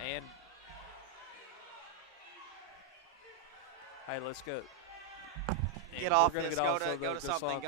And hey, let's go. Get off this. Go to something.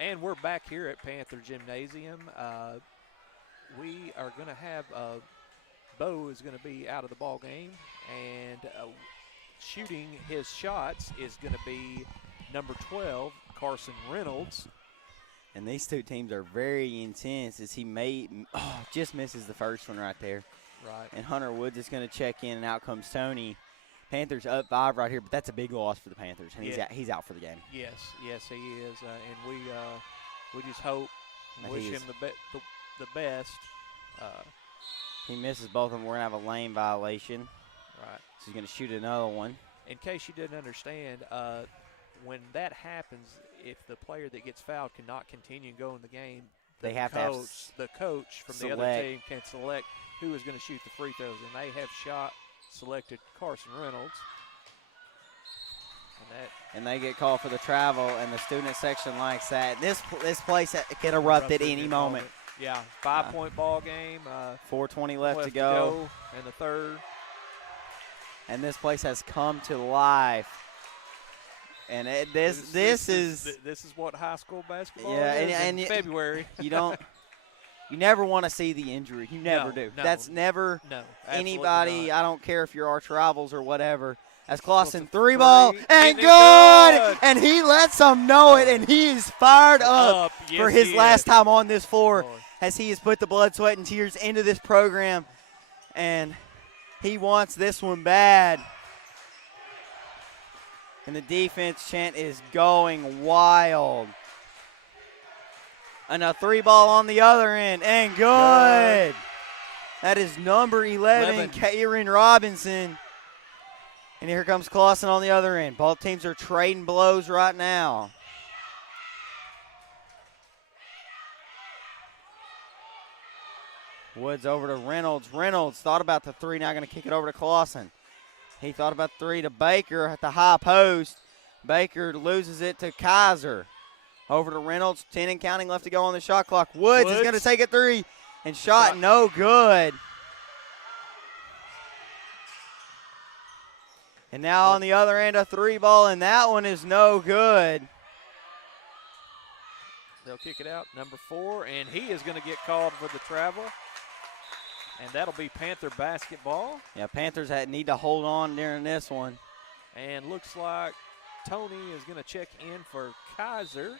And we're back here at Panther Gymnasium. We are going to have Bo is going to be out of the ball game, and shooting his shots is going to be number 12, Carson Reynolds. And these two teams are very intense as he just misses the first one right there. Right. And Hunter Woods is going to check in, and out comes Tony. Panthers up 5 right here, but that's a big loss for the Panthers, and he's out for the game. Yes, he is, and we just hope and wish him the best. He misses both of them. We're going to have a lane violation. Right. So he's going to shoot another one. In case you didn't understand, when that happens, if the player that gets fouled cannot continue and go in the game, the coach from the other team can select who is going to shoot the free throws, and they have selected Carson Reynolds. And they get called for the travel, and the student section likes that. This place can erupt at any moment. Yeah, 5-point ball game. 4:20 left to go. And the third. And this place has come to life. And this is what high school basketball is in February. You never want to see the injury. You never do. That's never anybody. Not. I don't care if you're arch rivals or whatever. As Clausen three-ball and good! And he lets them know it, and he is fired up for his last time on this floor as he has put the blood, sweat, and tears into this program. And he wants this one bad. And the defense chant is going wild. And a 3-ball on the other end, and good. That is number 11, Karen Robinson. And here comes Clausen on the other end. Both teams are trading blows right now. Woods over to Reynolds. Reynolds thought about the 3, now going to kick it over to Clausen. He thought about 3 to Baker at the high post. Baker loses it to Kaiser. Over to Reynolds, 10 and counting left to go on the shot clock. Woods is going to take a 3, and shot no good. And now on the other end, a 3-ball, and that one is no good. They'll kick it out, number 4, and he is going to get called for the travel. And that'll be Panther basketball. Yeah, Panthers need to hold on during this one. And looks like Tony is going to check in for Kaiser.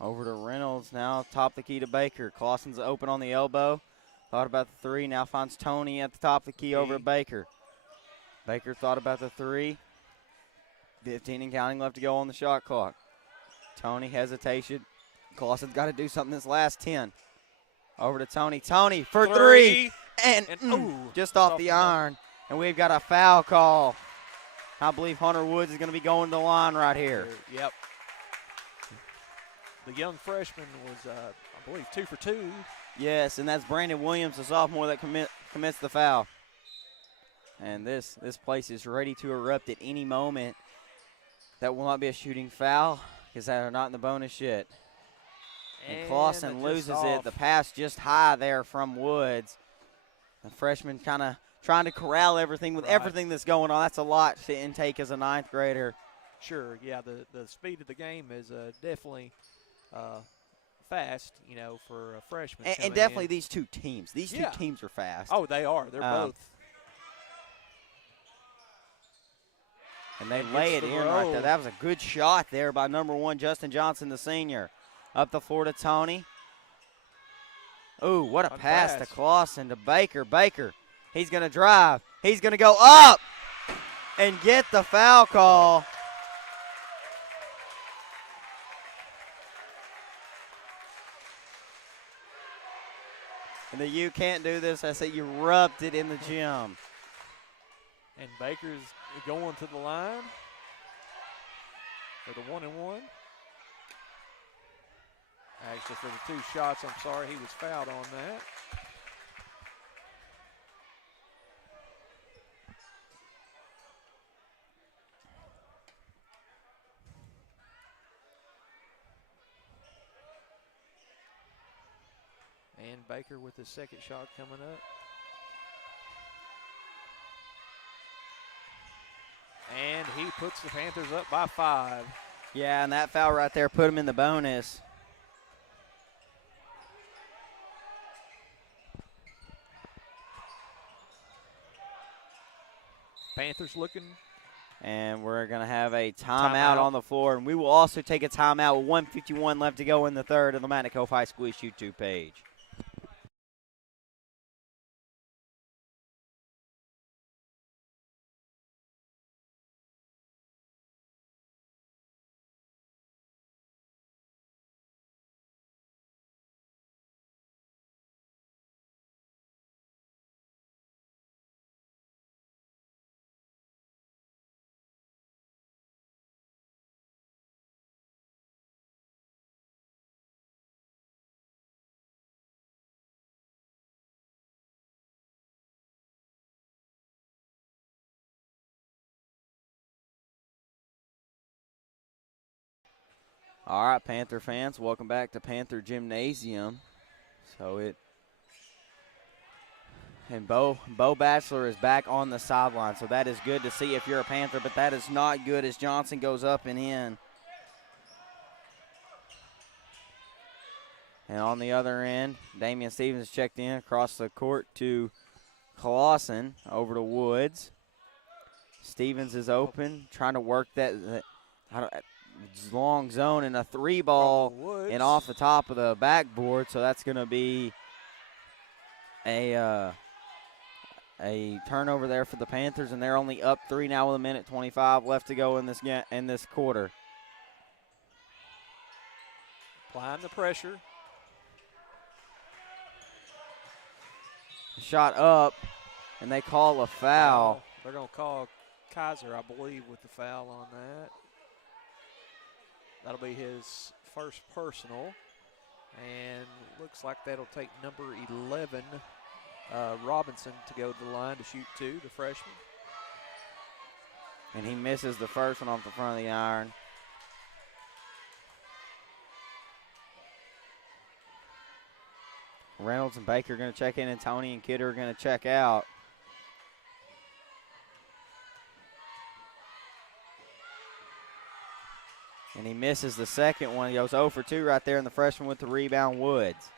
Over to Reynolds now, top the key to Baker. Clausen's open on the elbow. Thought about the 3, now finds Tony at the top of the key over to Baker. Baker thought about the 3. 15 and counting left to go on the shot clock. Tony hesitation. Clausen's got to do something this last 10. Over to Tony. Tony for 3. And just off the iron. And we've got a foul call. I believe Hunter Woods is going to be going to the line right here. Yep. The young freshman was, I believe, 2 for 2. Yes, and that's Brandon Williams, the sophomore, that commits the foul. And this place is ready to erupt at any moment. That will not be a shooting foul because they are not in the bonus yet. And Clausen loses it. The pass just high there from Woods. The freshman kind of trying to corral everything with everything that's going on. That's a lot to intake as a 9th grader. Sure, yeah, the speed of the game is definitely fast, for a freshman. And definitely these two teams. These two teams are fast. Oh, they are. They're both. And they lay it in right there. That was a good shot there by number 1, Justin Johnson, the senior. Up the floor to Tony. Ooh, what a pass to Clausen to Baker. Baker, he's going to drive. He's going to go up and get the foul call. And the "you can't do this" I say erupted in the gym. And Baker's going to the line for the 1-and-1. Actually, for the 2 shots, I'm sorry, he was fouled on that. And Baker with his second shot coming up. And he puts the Panthers up by 5. Yeah, and that foul right there put him in the bonus. Panthers looking. And we're going to have a timeout on the floor. And we will also take a timeout with 1:51 left to go in the third on the Mountain Cove High School East YouTube page. All right, Panther fans, welcome back to Panther Gymnasium. And Bo Batchelor is back on the sideline, so that is good to see if you're a Panther, but that is not good as Johnson goes up and in. And on the other end, Damian Stevens checked in across the court to Clausen, over to Woods. Stevens is open, trying to work that long zone and a 3-ball and off the top of the backboard, so that's going to be a turnover there for the Panthers, and they're only up 3 now with 1:25 left to go in this quarter. Applying the pressure. Shot up, and they call a foul. They're going to call Kaiser, I believe, with the foul on that. That'll be his first personal. And looks like that'll take number 11, Robinson, to go to the line to shoot 2, the freshman. And he misses the first one off the front of the iron. Reynolds and Baker are going to check in, and Tony and Kidder are going to check out. And he misses the second one. He goes 0 for 2 right there, and the freshman with the rebound, Woods.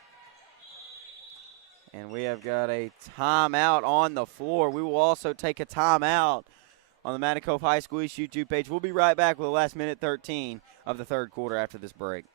And we have got a timeout on the floor. We will also take a timeout on the Mountain Cove High School East YouTube page. We'll be right back with the last minute 13 of the third quarter after this break.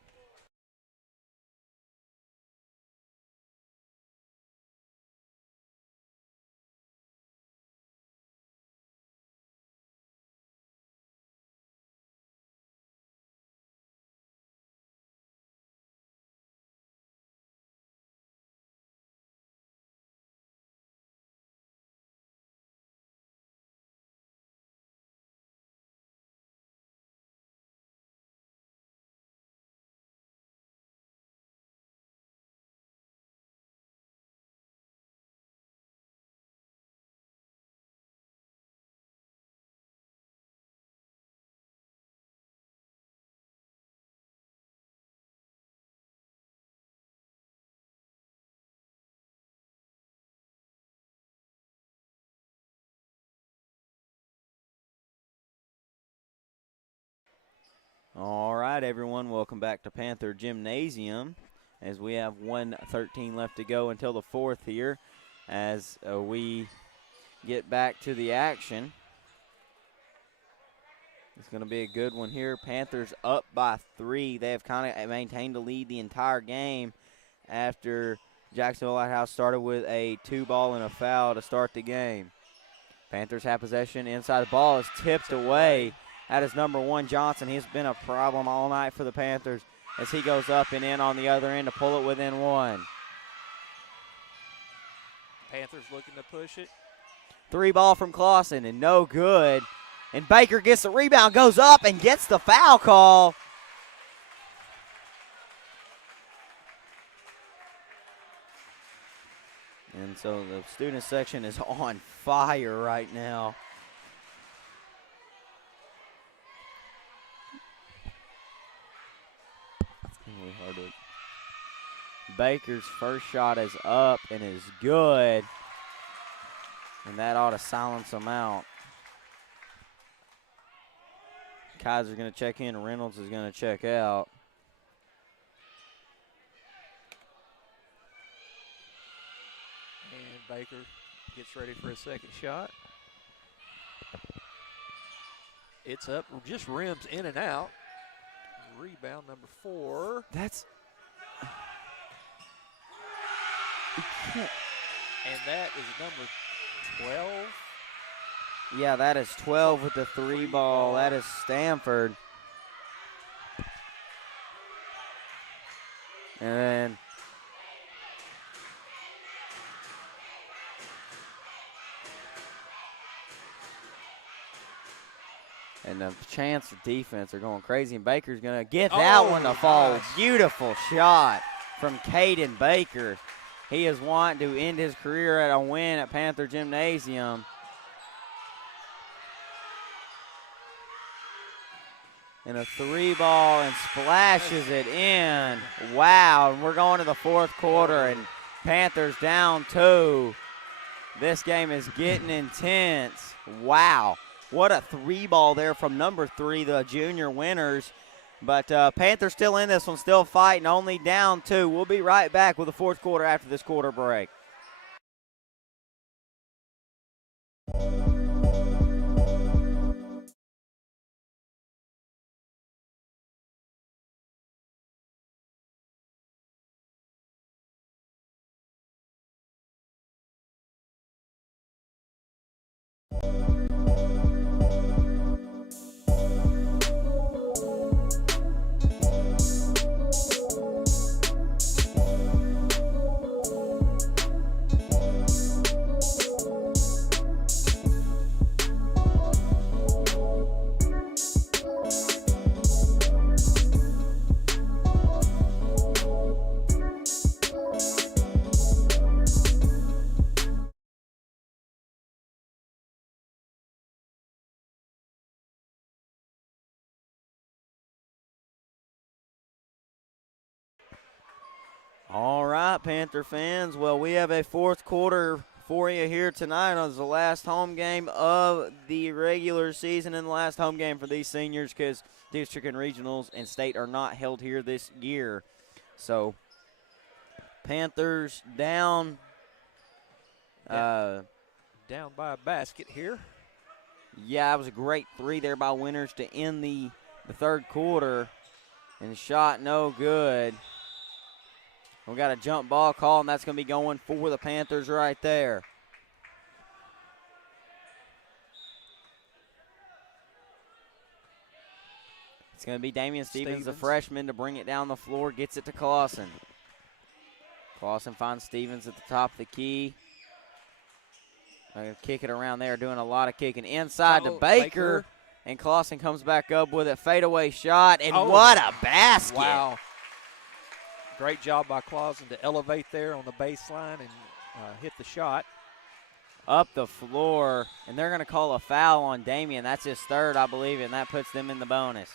All right, everyone, welcome back to Panther Gymnasium as we have 1:13 left to go until the fourth here as we get back to the action. It's going to be a good one here. Panthers up by 3. They have kind of maintained the lead the entire game after Jacksonville Lighthouse started with a 2-ball and a foul to start the game. Panthers have possession inside. The ball is tipped away. That is number 1, Johnson. He's been a problem all night for the Panthers as he goes up and in on the other end to pull it within 1. Panthers looking to push it. 3-ball from Clausen and no good. And Baker gets the rebound, goes up and gets the foul call. And so the student section is on fire right now. Baker's first shot is up and is good. And that ought to silence them out. Kaiser's going to check in. Reynolds is going to check out. And Baker gets ready for a second shot. It's up, just rims in and out. Rebound number 4. That's. And that is number 12. Yeah, that is 12 with the 3 ball. That is Stanford. And the chance of defense are going crazy, and Baker's going to get that one to fall. Nice. Beautiful shot from Caden Baker. He is wanting to end his career at a win at Panther Gymnasium. And a 3 ball and splashes it in. Wow, and we're going to the 4th quarter, and Panthers down 2. This game is getting intense. Wow. What a 3 ball there from number 3, the junior winners. But Panthers still in this one, still fighting, only down 2. We'll be right back with the 4th quarter after this quarter break. All right, Panther fans. Well, we have a 4th quarter for you here tonight. It's the last home game of the regular season and the last home game for these seniors because district and regionals and state are not held here this year. So, Panthers down. Down by a basket here. Yeah, it was a great 3 there by Winners to end the 3rd quarter. And the shot no good. We got a jump ball call, and that's going to be going for the Panthers right there. It's going to be Damian Stevens, the freshman, to bring it down the floor, gets it to Clausen. Clausen finds Stevens at the top of the key. Going to kick it around there, doing a lot of kicking. Inside to Baker, and Clausen comes back up with a fadeaway shot, and what a basket. Wow. Great job by Clausen to elevate there on the baseline and hit the shot. Up the floor, and they're going to call a foul on Damian. That's his 3rd, I believe, and that puts them in the bonus.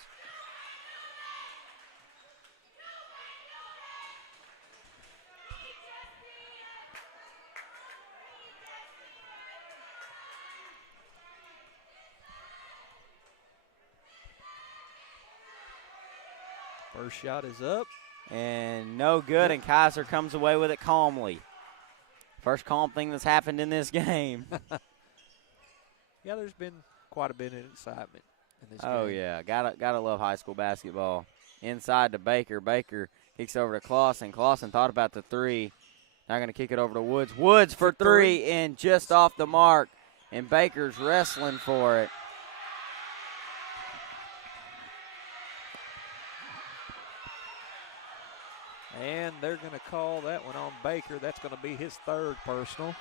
First shot is up. And no good, and Kaiser comes away with it calmly. First calm thing that's happened in this game. Yeah, there's been quite a bit of excitement in this game. Oh, yeah. Gotta love high school basketball. Inside to Baker. Baker kicks over to Clausen. Clausen thought about the 3. Now going to kick it over to Woods. Woods for 3 and just off the mark. And Baker's wrestling for it. And they're going to call that one on Baker. That's going to be his 3rd personal.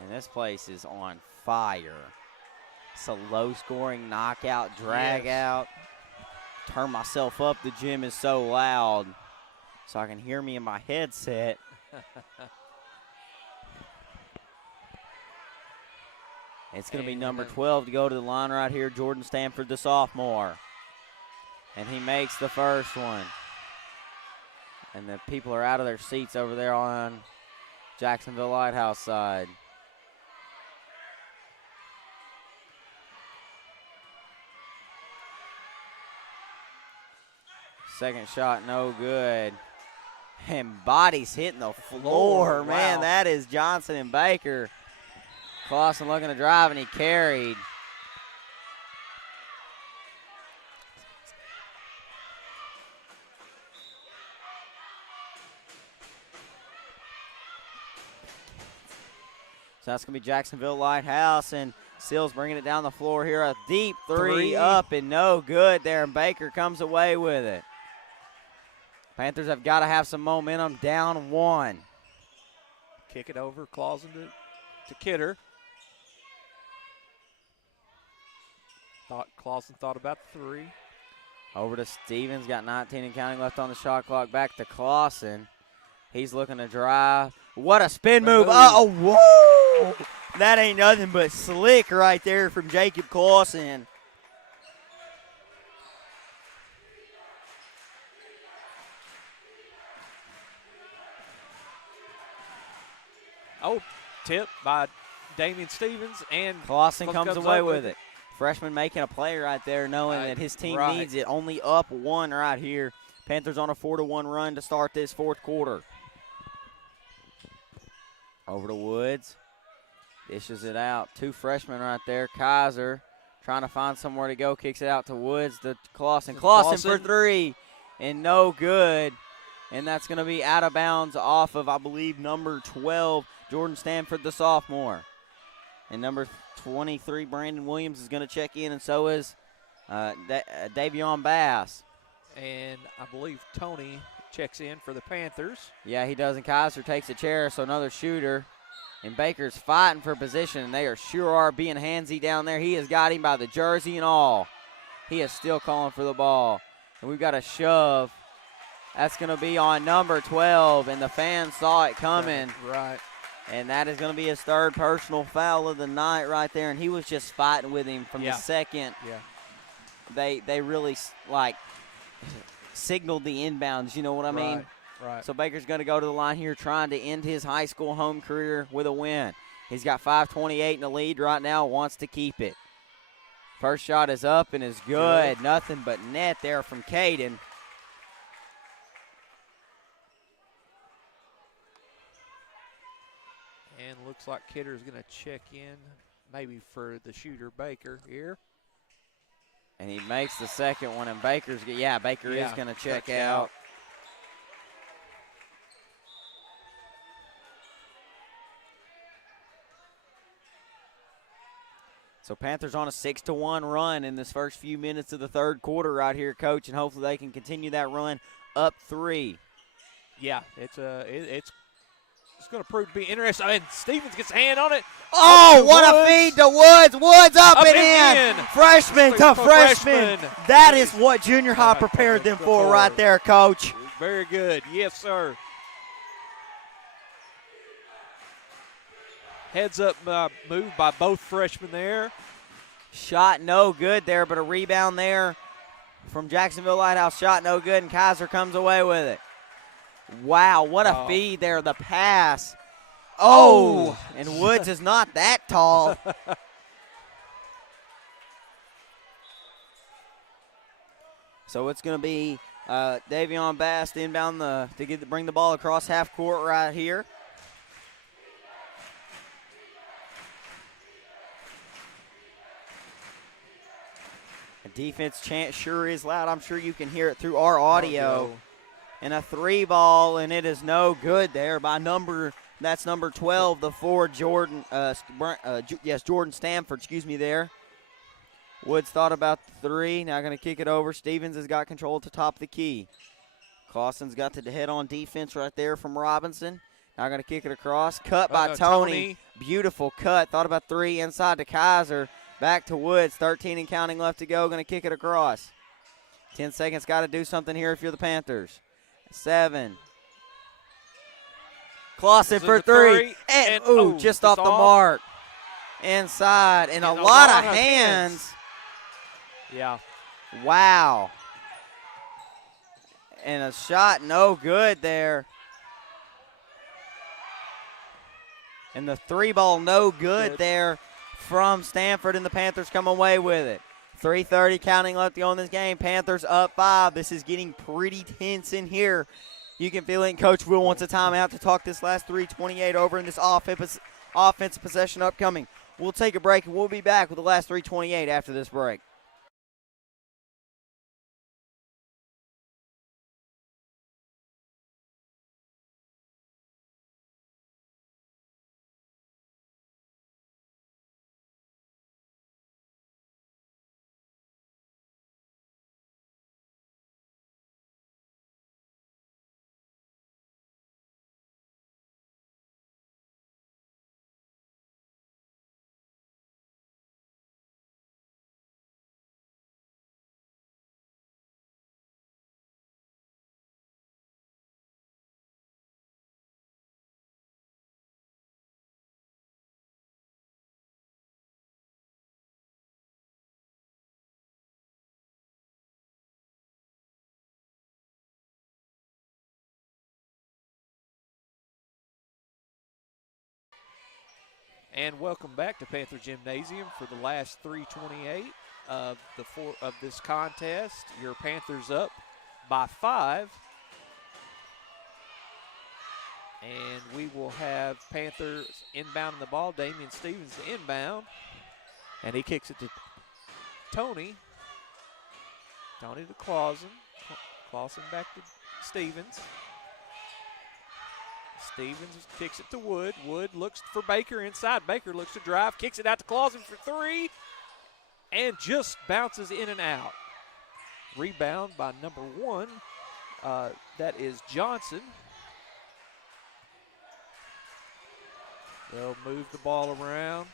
And this place is on fire. It's a low-scoring knockout, drag out. Turn myself up. The gym is so loud so I can hear me in my headset. It's going to be number 12 to go to the line right here, Jordan Stanford, the sophomore. And he makes the first one. And the people are out of their seats over there on Jacksonville Lighthouse side. Second shot, no good. And bodies hitting the floor. Wow. Man, that is Johnson and Baker. Clausen looking to drive, and he carried. So that's going to be Jacksonville Lighthouse, and Sills bringing it down the floor here. A deep three up and no good there, and Baker comes away with it. Panthers have got to have some momentum, down one. Kick it over, Clausen to Kidder. Clausen thought about the three. Over to Stevens, got 19 and counting left on the shot clock. Back to Clausen. He's looking to drive. What a spin move. Oh, whoa! That ain't nothing but slick right there from Jacob Clausen. Oh, tip by Damian Stevens, and Clausen comes away up with it. Freshman making a play right there, knowing that his team needs it. Only up one right here. Panthers on a 4-1 run to start this fourth quarter. Over to Woods. Dishes it out. Two freshmen right there. Kaiser trying to find somewhere to go. Kicks it out to Woods to Clausen. Clausen for three. And no good. And that's going to be out of bounds off of, I believe, number 12, Jordan Stanford, the sophomore. And number 23, Brandon Williams, is going to check in, and so is Davion Bass. And I believe Tony checks in for the Panthers. Yeah, he does, and Kaiser takes a chair, so another shooter. And Baker's fighting for position, and they sure are being handsy down there. He has got him by the jersey and all. He is still calling for the ball. And we've got a shove. That's going to be on number 12, and the fans saw it coming. Right. And that is going to be his third personal foul of the night right there, and he was just fighting with him from the second. Yeah. They really, like, signaled the inbounds, you know what I mean? Right. So Baker's going to go to the line here trying to end his high school home career with a win. He's got 5:28 in the lead right now, wants to keep it. First shot is up and is good. Nothing but net there from Caden. And looks like Kidder's going to check in maybe for the shooter Baker here. And he makes the second one, and Baker is going to check out. So Panthers on a 6-1 run in this first few minutes of the third quarter right here, Coach, and hopefully they can continue that run up 3. Yeah, it's going to prove to be interesting. And Stevens gets a hand on it. Oh, what a feed to Woods. Woods up and in. Freshman to freshman. That is what junior high prepared them for right there, Coach. Very good. Yes, sir. Heads up move by both freshmen there. Shot no good there, but a rebound there from Jacksonville Lighthouse. Shot no good, and Kaiser comes away with it. Wow, what a feed there, the pass. Oh, and Woods is not that tall. So it's going to be Davion Bass to inbound to bring the ball across half court right here. The defense chant sure is loud. I'm sure you can hear it through our audio. And a 3 ball, and it is no good there by number 12, the forward, Jordan Stanford, there. Woods thought about the 3, now going to kick it over. Stevens has got control at the top of the key. Clausen's got the head-on defense right there from Robinson. Now going to kick it across. Cut by Tony. Beautiful cut. Thought about 3 inside to Kaiser. Back to Woods. 13 and counting left to go. Going to kick it across. 10 seconds. Got to do something here if you're the Panthers. 7. Clausen for 3. And just off the mark. Inside. And a lot of hands. Yeah. Wow. And a shot no good there. And the 3-ball no good there from Stanford, and the Panthers come away with it. 3:30 counting left to go in this game. Panthers up 5. This is getting pretty tense in here. You can feel it, and Coach Will wants a timeout to talk this last 3:28 over in this offensive possession upcoming. We'll take a break, and we'll be back with the last 3:28 after this break. And welcome back to Panther Gymnasium for the last 3:28 of this contest. Your Panthers up by 5. And we will have Panthers inbounding the ball. Damian Stevens inbound. And he kicks it to Tony. Tony to Clausen. Clausen back to Stevens. Stevens kicks it to Wood. Wood looks for Baker inside. Baker looks to drive, kicks it out to Clausen for 3, and just bounces in and out. Rebound by number 1. That is Johnson. They'll move the ball around.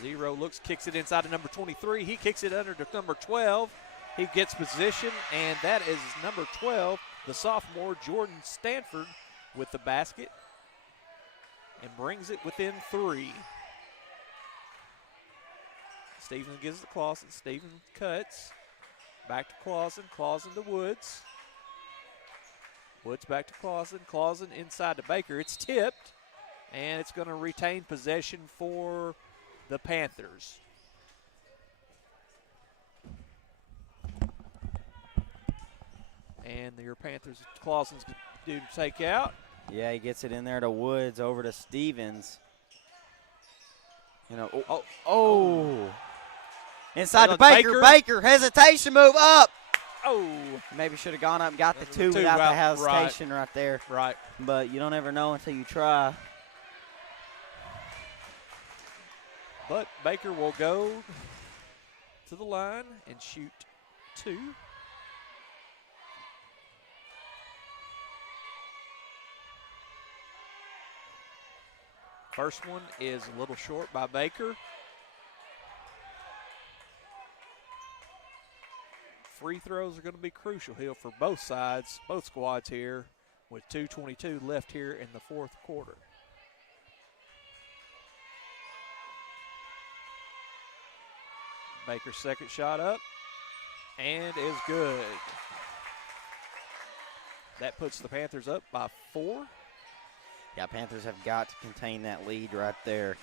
Zero looks, kicks it inside to number 23. He kicks it under to number 12. He gets position, and that is number 12. The sophomore, Jordan Stanford, with the basket and brings it within 3. Stevens gives it to Clausen. Stevens cuts. Back to Clausen. Clausen to Woods. Woods back to Clausen. Clausen inside to Baker. It's tipped, and it's going to retain possession for the Panthers. And your Panthers, Clausen's do to take out. Yeah, he gets it in there to Woods, over to Stevens. Inside to Baker. Baker, hesitation move up. Oh. Maybe should have gone up and got the 2 without the hesitation right there. Right. But you don't ever know until you try. But Baker will go to the line and shoot 2. First one is a little short by Baker. Free throws are going to be crucial here for both sides, both squads here, with 2:22 left here in the 4th quarter. Baker's second shot up and is good. That puts the Panthers up by 4. Yeah, Panthers have got to contain that lead right there.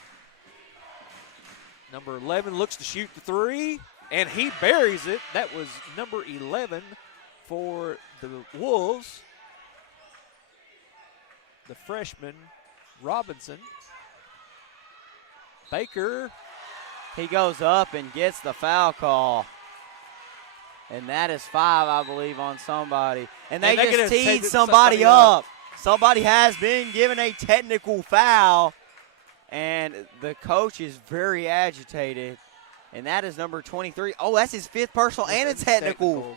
Number 11 looks to shoot the 3, and he buries it. That was number 11 for the Wolves, the freshman, Robinson. Baker. He goes up and gets the foul call. And that is 5, I believe, on somebody. And they just teed somebody up. Somebody has been given a technical foul, and the coach is very agitated, and that is number 23. Oh, that's his 5th personal and a technical.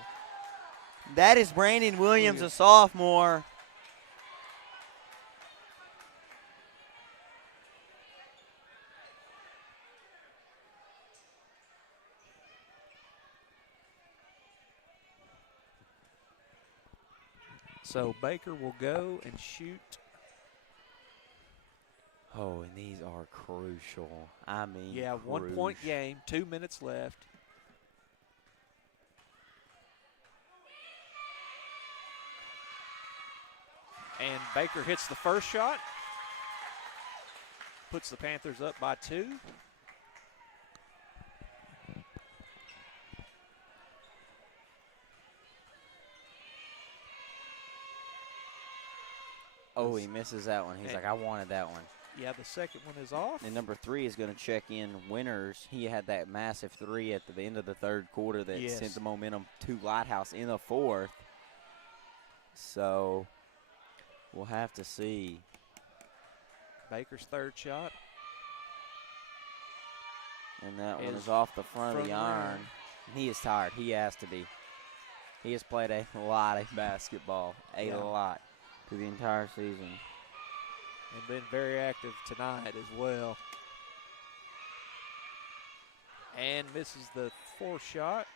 That is Brandon Williams, a sophomore. So Baker will go and shoot. Oh, and these are crucial. I mean, yeah, crucial. 1-point game, 2 minutes left. And Baker hits the first shot. Puts the Panthers up by 2. Oh, he misses that one. He's like, I wanted that one. Yeah, the second one is off. And number 3 is going to check in Winters. He had that massive 3 at the end of the third quarter that sent the momentum to Lighthouse in the fourth. So we'll have to see. Baker's third shot. And that one is off the front of the iron. He is tired. He has to be. He has played a lot of basketball, a lot, through the entire season. And been very active tonight as well. And misses the fourth shot.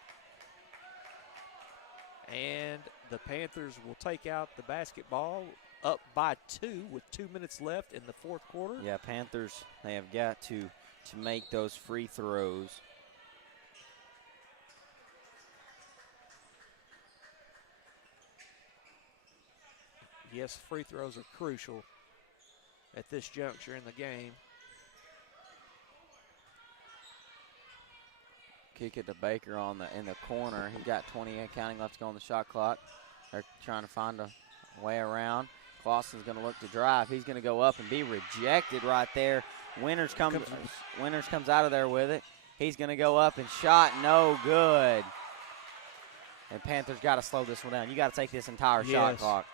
And the Panthers will take out the basketball, up by 2 with 2 minutes left in the fourth quarter. Yeah, Panthers, they have got to make those free throws. Yes, free throws are crucial at this juncture in the game. Kick it to Baker in the corner. He got 28 counting left to go on the shot clock. They're trying to find a way around. Clausen's going to look to drive. He's going to go up and be rejected right there. Winters comes out of there with it. He's going to go up and shot, no good. And Panthers got to slow this one down. You got to take this entire shot clock.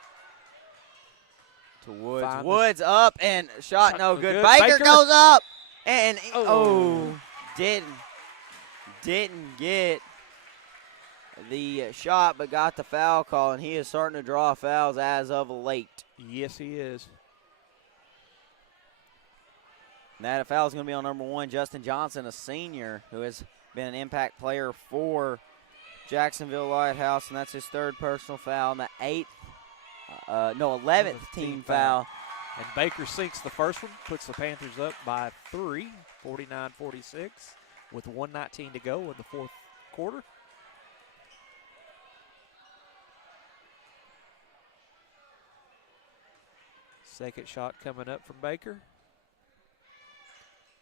To Woods. Woods up and shot no good. Baker goes up and didn't get the shot, but got the foul call, and he is starting to draw fouls as of late. Yes, he is. And that foul is going to be on number 1, Justin Johnson, a senior who has been an impact player for Jacksonville Lighthouse, and that's his 3rd personal foul and the 11th team foul. And Baker sinks the first one, puts the Panthers up by 3, 49-46, with 1:19 to go in the fourth quarter. Second shot coming up from Baker.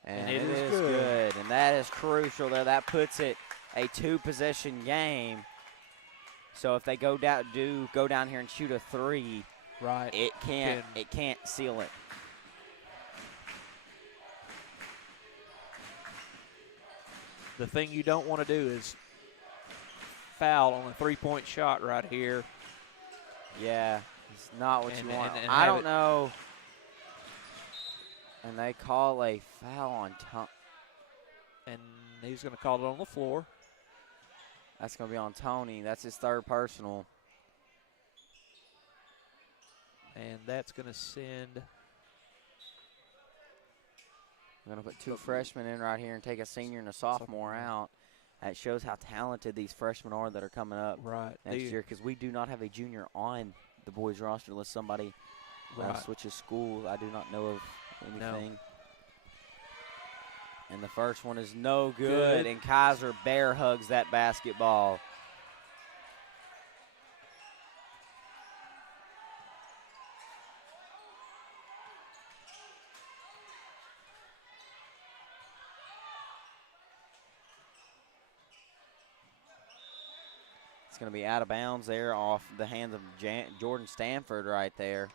And it is good. And that is crucial there. That puts it a 2-possession game. So if they go down here and shoot a 3, right, it can't seal it. The thing you don't want to do is foul on a 3-point shot right here. Yeah, it's not what you want. I don't know. And they call a foul on Tony. And he's going to call it on the floor. That's going to be on Tony. That's his 3rd personal. And that's going to send. We're going to put 2 freshmen in right here and take a senior and a sophomore out. That shows how talented these freshmen are that are coming up next year, because we do not have a junior on the boys roster unless somebody switches school. I do not know of anything. No. And the first one is no good. And Kaiser bear hugs that basketball. It's going to be out of bounds there off the hands of Jordan Stanford right there.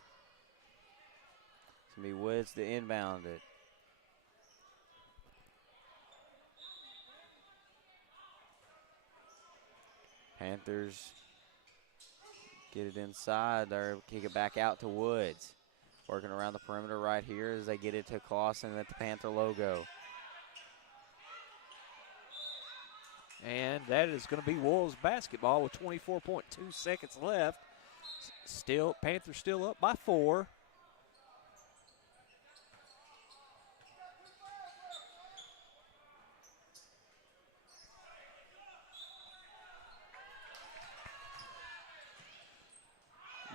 It's going to be Woods to inbound it. Panthers get it inside there, kick it back out to Woods. Working around the perimeter right here as they get it to Clausen at the Panther logo. And that is going to be Wolves basketball with 24.2 seconds left. Panthers still up by 4.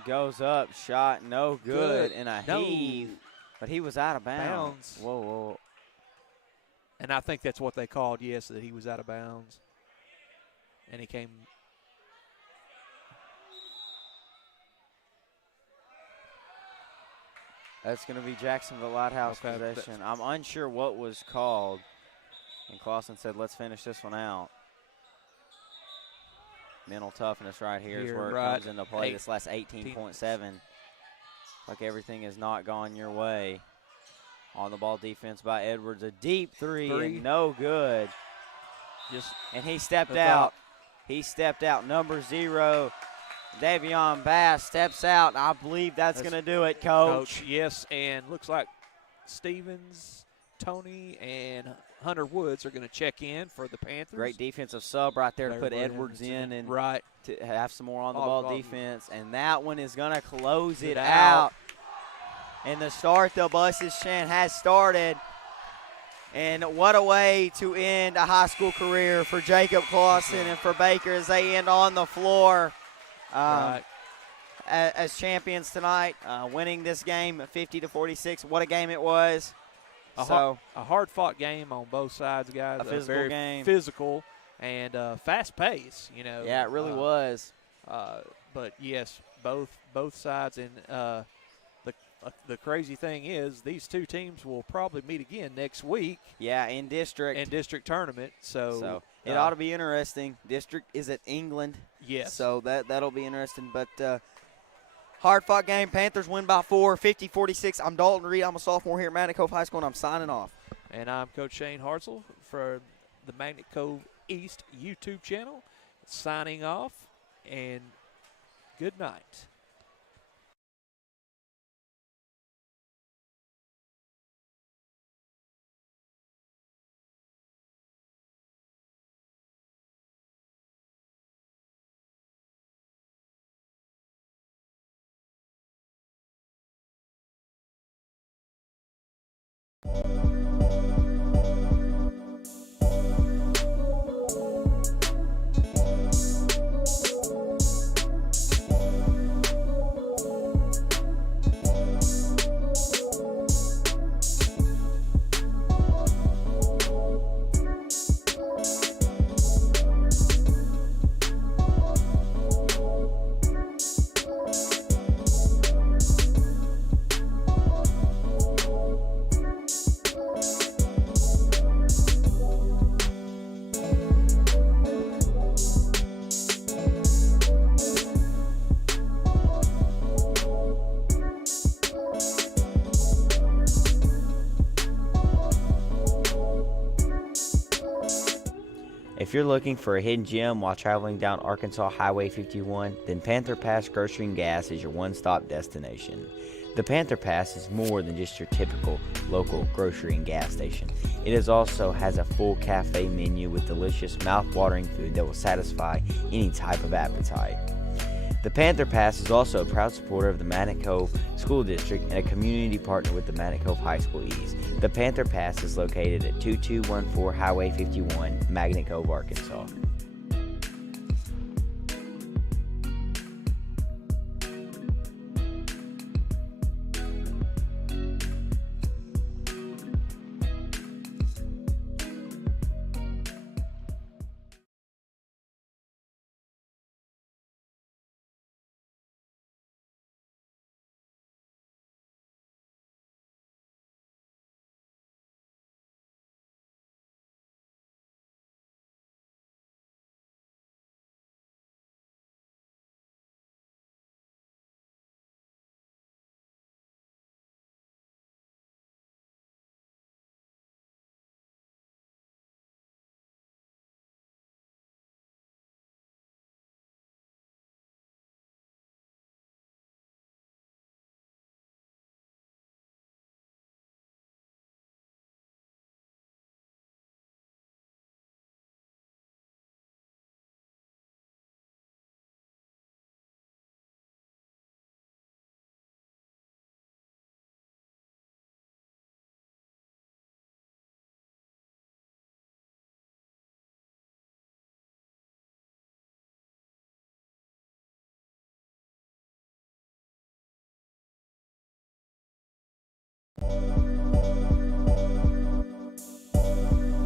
Goes up, shot, no good, and a heave. But he was out of bounds. Whoa. And I think that's what they called, yes, that he was out of bounds. And he came. That's going to be Jacksonville Lighthouse possession. I'm unsure what was called. And Clausen said, let's finish this one out. Mental toughness right here is where it comes into play. This last 18.7. Like everything has not gone your way. On the ball defense by Edwards. A deep three. And no good. And he stepped out. He stepped out. Number 0, Davion Bass steps out. I believe that's going to do it, Coach. Yes, and looks like Stevens, Tony, and Hunter Woods are going to check in for the Panthers. Great defensive sub right there to put Edwards in and to have some more on-the-ball defense. And that one is going to close it out. And the start the buses chant has started. And what a way to end a high school career for Jacob Clausen and for Baker as they end on the floor as champions tonight, winning this game 50-46. What a game it was. A hard-fought game on both sides, guys. A physical game. Physical and fast pace, you know. Yeah, it really was. But, yes, both sides. And the crazy thing is these two teams will probably meet again next week. Yeah, in district. In district tournament. So it ought to be interesting. District is at England. Yes. So that'll be interesting. But hard-fought game. Panthers win by 4, 50-46. I'm Dalton Reed. I'm a sophomore here at Magnet Cove High School, and I'm signing off. And I'm Coach Shane Hartzell for the Magnet Cove East YouTube channel. Signing off, and good night. If you're looking for a hidden gem while traveling down Arkansas Highway 51, then Panther Pass Grocery and Gas is your one-stop destination. The Panther Pass is more than just your typical local grocery and gas station. It also has a full cafe menu with delicious mouth-watering food that will satisfy any type of appetite. The Panther Pass is also a proud supporter of the Magnet Cove School District and a community partner with the Magnet Cove High School East. The Panther Pass is located at 2214 Highway 51, Magnet Cove, Arkansas.